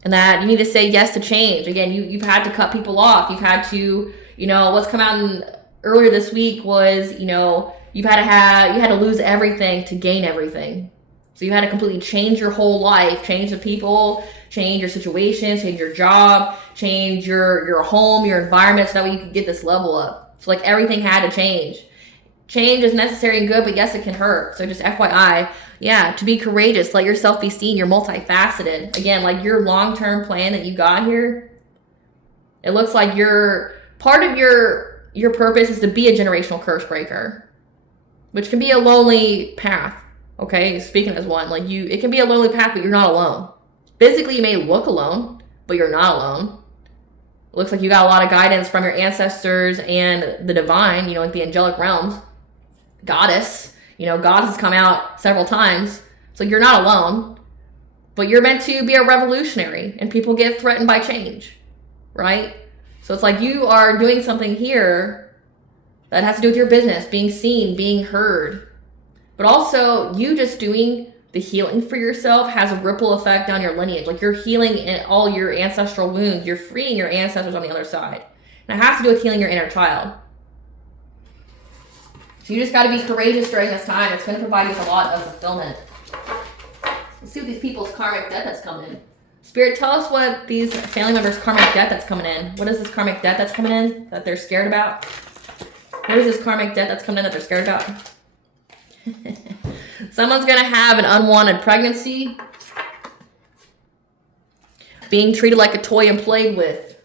And that you need to say yes to change. Again, you've had to cut people off. You've had to, what's come out earlier this week was, you had to lose everything to gain everything. So you had to completely change your whole life, change the people, change your situations, change your job, change your home, your environment, so that way you could get this level up. So like everything had to change. Change is necessary and good, but yes, it can hurt. So just FYI, yeah, to be courageous, let yourself be seen. You're multifaceted. Again, like your long-term plan that you got here, it looks like part of your purpose is to be a generational curse breaker, which can be a lonely path. Okay, speaking as one, it can be a lonely path, but you're not alone. Physically, you may look alone, but you're not alone. It looks like you got a lot of guidance from your ancestors and the divine, like the angelic realms. Goddess, Goddess has come out several times. So you're not alone, but you're meant to be a revolutionary, and people get threatened by change, right? So it's like you are doing something here that has to do with your business, being seen, being heard. But also, you just doing the healing for yourself has a ripple effect on your lineage. Like you're healing in all your ancestral wounds. You're freeing your ancestors on the other side. And it has to do with healing your inner child. So you just got to be courageous during this time. It's going to provide you with a lot of fulfillment. Let's see what these people's karmic debt that's coming in. Spirit, tell us what these family members' karmic debt that's coming in. What is this karmic debt that's coming in that they're scared about? What is this karmic debt that's coming in that they're scared about? Someone's going to have an unwanted pregnancy. Being treated like a toy and played with.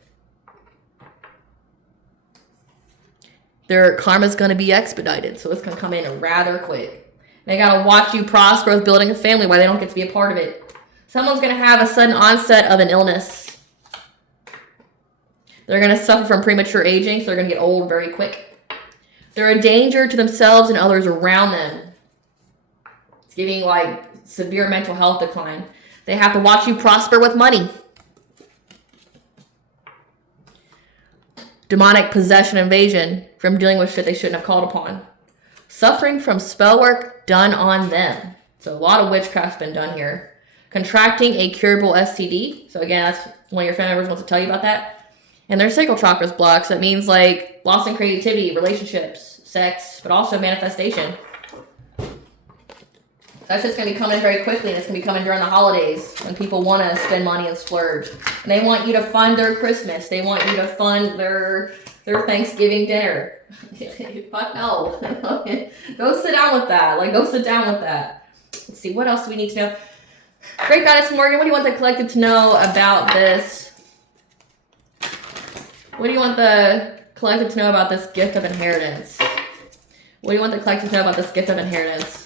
Their karma's going to be expedited, so it's going to come in rather quick. They got to watch you prosper with building a family while they don't get to be a part of it. Someone's going to have a sudden onset of an illness. They're going to suffer from premature aging, so they're going to get old very quick. They're a danger to themselves and others around them. It's giving severe mental health decline. They have to watch you prosper with money. Demonic possession invasion from dealing with shit they shouldn't have called upon. Suffering from spell work done on them. So a lot of witchcraft's been done here. Contracting a curable STD. So again, that's one of your family members wants to tell you about that. And their sacral chakras blocked. So that means loss in creativity, relationships, sex, but also manifestation. That's just going to be coming very quickly, and it's going to be coming during the holidays when people want to spend money and splurge. And they want you to fund their Christmas. They want you to fund their Thanksgiving dinner. Fuck no. Go sit down with that. Go sit down with that. Let's see, what else do we need to know? Great Goddess Morgan, what do you want the collective to know about this? What do you want the collective to know about this gift of inheritance? What do you want the collective to know about this gift of inheritance?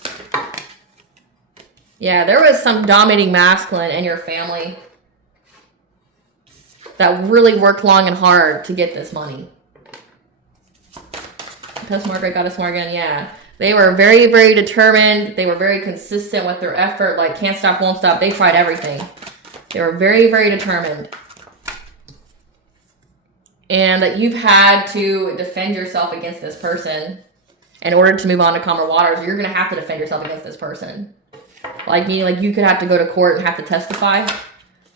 Yeah, there was some dominating masculine in your family that really worked long and hard to get this money. Great Goddess Morgan, yeah. They were very, very determined. They were very consistent with their effort. Can't stop, won't stop. They tried everything. They were very, very determined. And that you've had to defend yourself against this person in order to move on to calmer waters. You're going to have to defend yourself against this person. Meaning you could have to go to court and have to testify.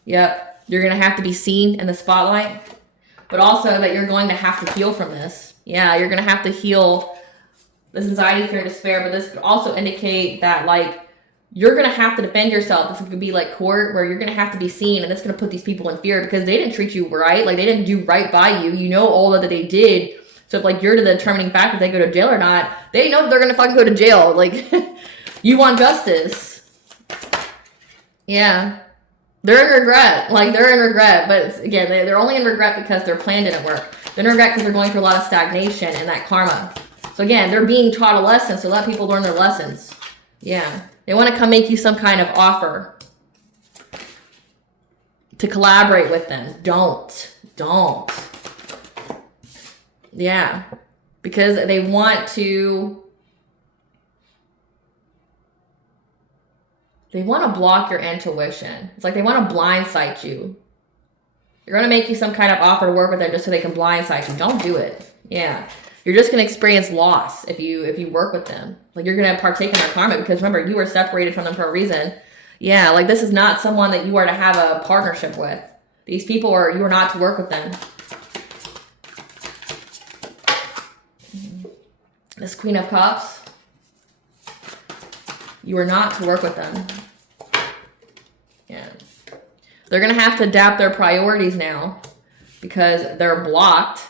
Yep. you're going to have to be seen in the spotlight, but also that you're going to have to heal from this. Yeah, you're going to have to heal this anxiety, fear, and despair, but this could also indicate that, like, you're going to have to defend yourself. This could be like court, where you're going to have to be seen, and it's going to put these people in fear because they didn't treat you right. Like, they didn't do right by you. You know all that they did. So if, like, you're the determining factor if they go to jail or not, they know that they're going to fucking go to jail. Like, you want justice. Yeah. They're in regret. Like, they're in regret. But, again, they're only in regret because their plan didn't work. They're in regret because they're going through a lot of stagnation and that karma. So, again, they're being taught a lesson, so let people learn their lessons. Yeah. They want to come make you some kind of offer to collaborate with them. Don't. Yeah. Because they want to block your intuition. It's like they want to blindside you. They're going to make you some kind of offer to work with them just so they can blindside you. Don't do it. Yeah. You're just going to experience loss if you work with them. Like, you're going to partake in their karma because, remember, you were separated from them for a reason. Yeah, like, this is not someone that you are to have a partnership with. These people you are not to work with them. This Queen of Cups, you are not to work with them. Yeah. They're going to have to adapt their priorities now because they're blocked.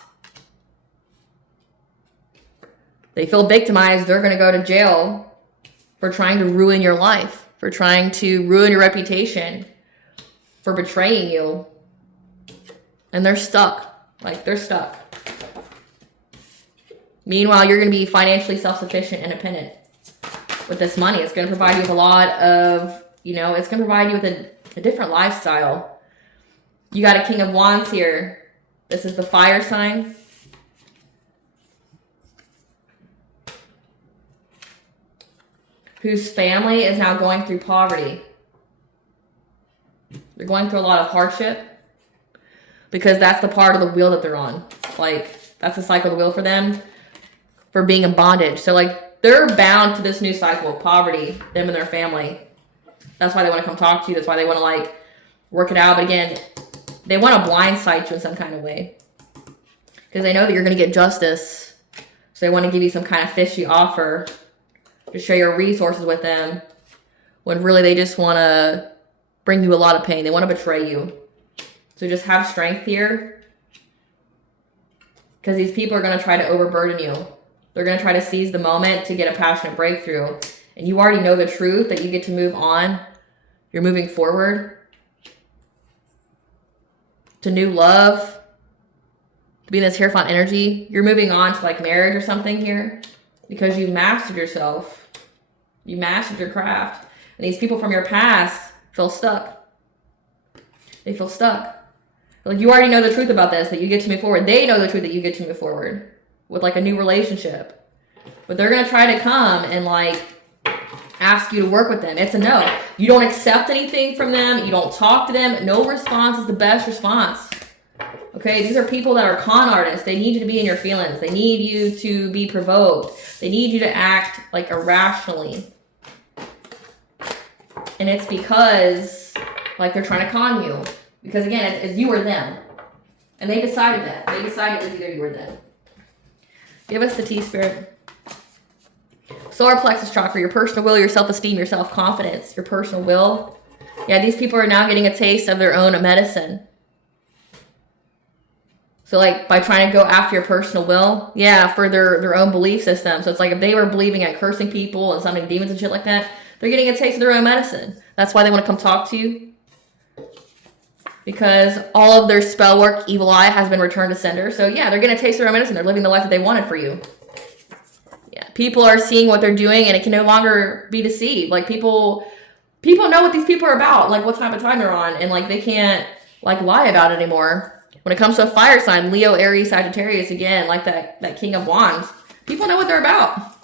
They feel victimized. They're going to go to jail for trying to ruin your life, for trying to ruin your reputation, for betraying you. And they're stuck. Like, they're stuck. Meanwhile, you're going to be financially self-sufficient, independent with this money. It's going to provide you with a lot of, it's going to provide you with a different lifestyle. You got a King of Wands here. This is the fire sign. Whose family is now going through poverty. They're going through a lot of hardship because that's the part of the wheel that they're on. Like, that's the cycle of the wheel for them, for being in bondage. So, like, they're bound to this new cycle of poverty, them and their family. That's why they want to come talk to you. That's why they want to, like, work it out. But again, they want to blindside you in some kind of way because they know that you're going to get justice. So they want to give you some kind of fishy offer to share your resources with them when really they just want to bring you a lot of pain. They want to betray you. So just have strength here because these people are going to try to overburden you. They're going to try to seize the moment to get a passionate breakthrough. And you already know the truth that you get to move on. You're moving forward to new love, to be in this Hierophant energy. You're moving on to, like, marriage or something here because you've mastered yourself. You mastered your craft. And these people from your past feel stuck. They feel stuck. Like, you already know the truth about this, that you get to move forward. They know the truth that you get to move forward with, like, a new relationship. But they're going to try to come and, like, ask you to work with them. It's a no. You don't accept anything from them. You don't talk to them. No response is the best response. Okay, these are people that are con artists. They need you to be in your feelings. They need you to be provoked. They need you to act, like, irrationally. And it's because, like, they're trying to con you. Because, again, it's you or them. And they decided that. They decided it was either you or them. Give us the tea, Spirit. Solar plexus chakra, your personal will, your self-esteem, your self-confidence, your personal will. Yeah, these people are now getting a taste of their own medicine. So, like, by trying to go after your personal will, yeah, for their own belief system. So it's like if they were believing at cursing people and summoning demons and shit like that, they're getting a taste of their own medicine. That's why they want to come talk to you. Because all of their spell work, evil eye, has been returned to sender. So, yeah, they're getting a taste of their own medicine. They're living the life that they wanted for you. Yeah, people are seeing what they're doing, and it can no longer be deceived. Like, people know what these people are about, like, what type of time they're on, and, like, they can't, like, lie about it anymore. When it comes to a fire sign, Leo, Aries, Sagittarius, again, like that King of Wands, people know what they're about.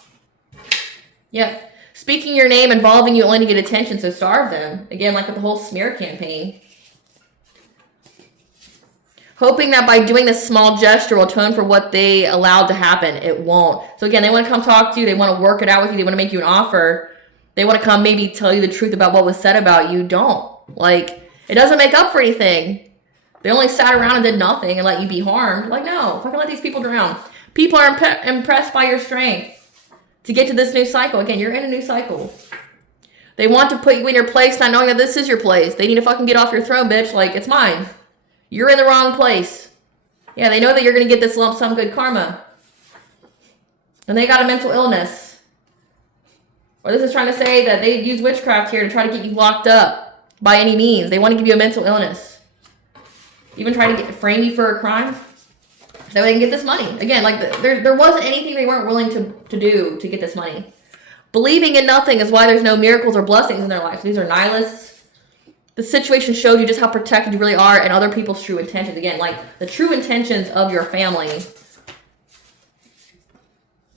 Yep. Speaking your name, involving you only to get attention, so starve them. Again, like with the whole smear campaign. Hoping that by doing this small gesture will atone for what they allowed to happen. It won't. So again, they want to come talk to you. They want to work it out with you. They want to make you an offer. They want to come maybe tell you the truth about what was said about you. Don't. Like, It doesn't make up for anything. They only sat around and did nothing and let you be harmed. Like, no, fucking let these people drown. People are impressed by your strength to get to this new cycle. Again, you're in a new cycle. They want to put you in your place not knowing that this is your place. They need to fucking get off your throne, bitch. Like, it's mine. You're in the wrong place. Yeah, they know that you're going to get this lump sum good karma. And they got a mental illness. Or this is trying to say that they use witchcraft here to try to get you locked up by any means. They want to give you a mental illness. Even try to frame you for a crime so they can get this money. Again, like there wasn't anything they weren't willing to do to get this money. Believing in nothing is why there's no miracles or blessings in their life. These are nihilists. The situation showed you just how protected you really are and other people's true intentions. Again, like the true intentions of your family.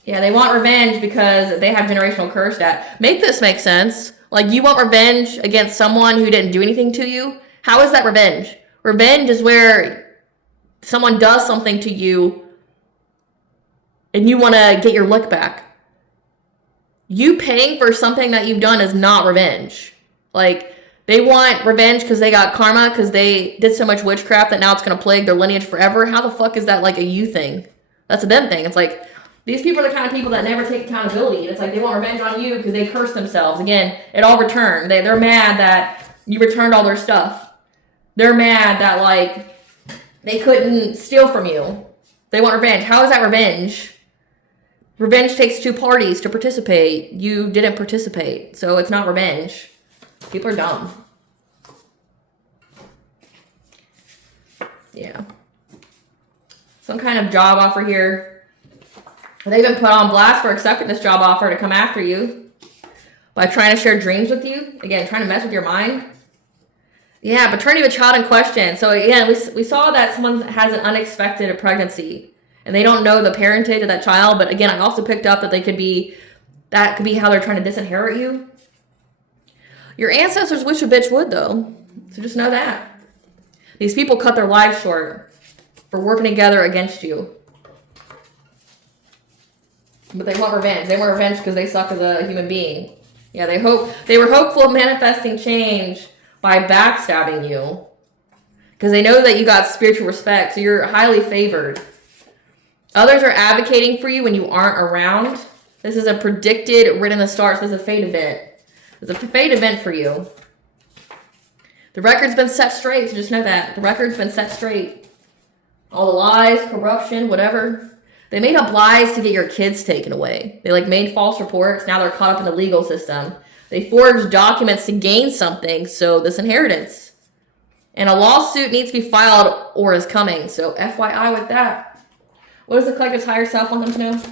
Yeah, they want revenge because they have generational curse that. Make this make sense. Like, you want revenge against someone who didn't do anything to you? How is that revenge? Revenge is where someone does something to you and you want to get your lick back. You paying for something that you've done is not revenge. Like, they want revenge because they got karma because they did so much witchcraft that now it's going to plague their lineage forever. How the fuck is that like a you thing? That's a them thing. It's like, these people are the kind of people that never take accountability. It's like they want revenge on you because they curse themselves. Again, it all returned. They're mad that you returned all their stuff. They're mad that, like, they couldn't steal from you. They want revenge. How is that revenge? Revenge takes two parties to participate. You didn't participate, so it's not revenge. People are dumb. Yeah. Some kind of job offer here. They've been put on blast for accepting this job offer to come after you by trying to share dreams with you. Again, trying to mess with your mind. Yeah, paternity of a child in question. So again, we saw that someone has an unexpected pregnancy and they don't know the parentage of that child. But again, I also picked up that that could be how they're trying to disinherit you. Your ancestors wish a bitch would, though. So just know that. These people cut their lives short for working together against you. But they want revenge. They want revenge because they suck as a human being. Yeah, they were hopeful of manifesting change by backstabbing you. Because they know that you got spiritual respect, so you're highly favored. Others are advocating for you when you aren't around. This is a predicted, written in the stars. This is a fate event. It's a fate event for you. The record's been set straight, so just know that. The record's been set straight. All the lies, corruption, whatever. They made up lies to get your kids taken away. They made false reports. Now they're caught up in the legal system. They forged documents to gain something, so this inheritance. And a lawsuit needs to be filed or is coming. So FYI with that. What does the collective's higher self want them to know?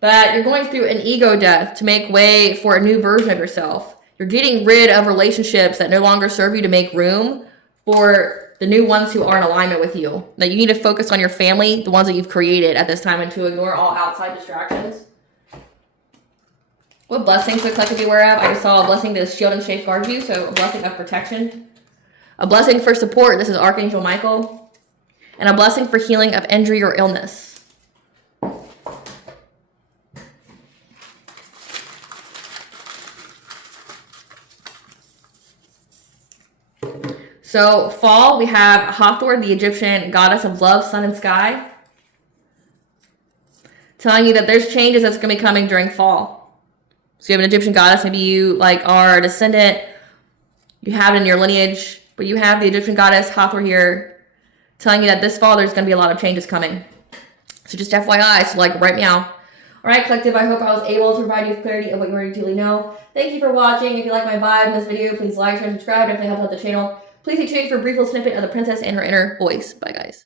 That you're going through an ego death to make way for a new version of yourself. You're getting rid of relationships that no longer serve you to make room for the new ones who are in alignment with you. That you need to focus on your family, the ones that you've created at this time, and to ignore all outside distractions. What blessings the collective be aware of? I just saw a blessing to shield and safeguard you, so a blessing of protection. A blessing for support, this is Archangel Michael. And a blessing for healing of injury or illness. So fall, we have Hathor, the Egyptian goddess of love, sun, and sky. Telling you that there's changes that's going to be coming during fall. So you have an Egyptian goddess, maybe you are a descendant, you have it in your lineage, but you have the Egyptian goddess Hathor here telling you that this fall there's going to be a lot of changes coming. So just FYI, so right meow. All right, collective, I hope I was able to provide you with clarity of what you already truly know. Thank you for watching. If you like my vibe in this video, please like, share, and subscribe. Definitely help out the channel. Please stay tuned for a brief little snippet of the princess and her inner voice. Bye, guys.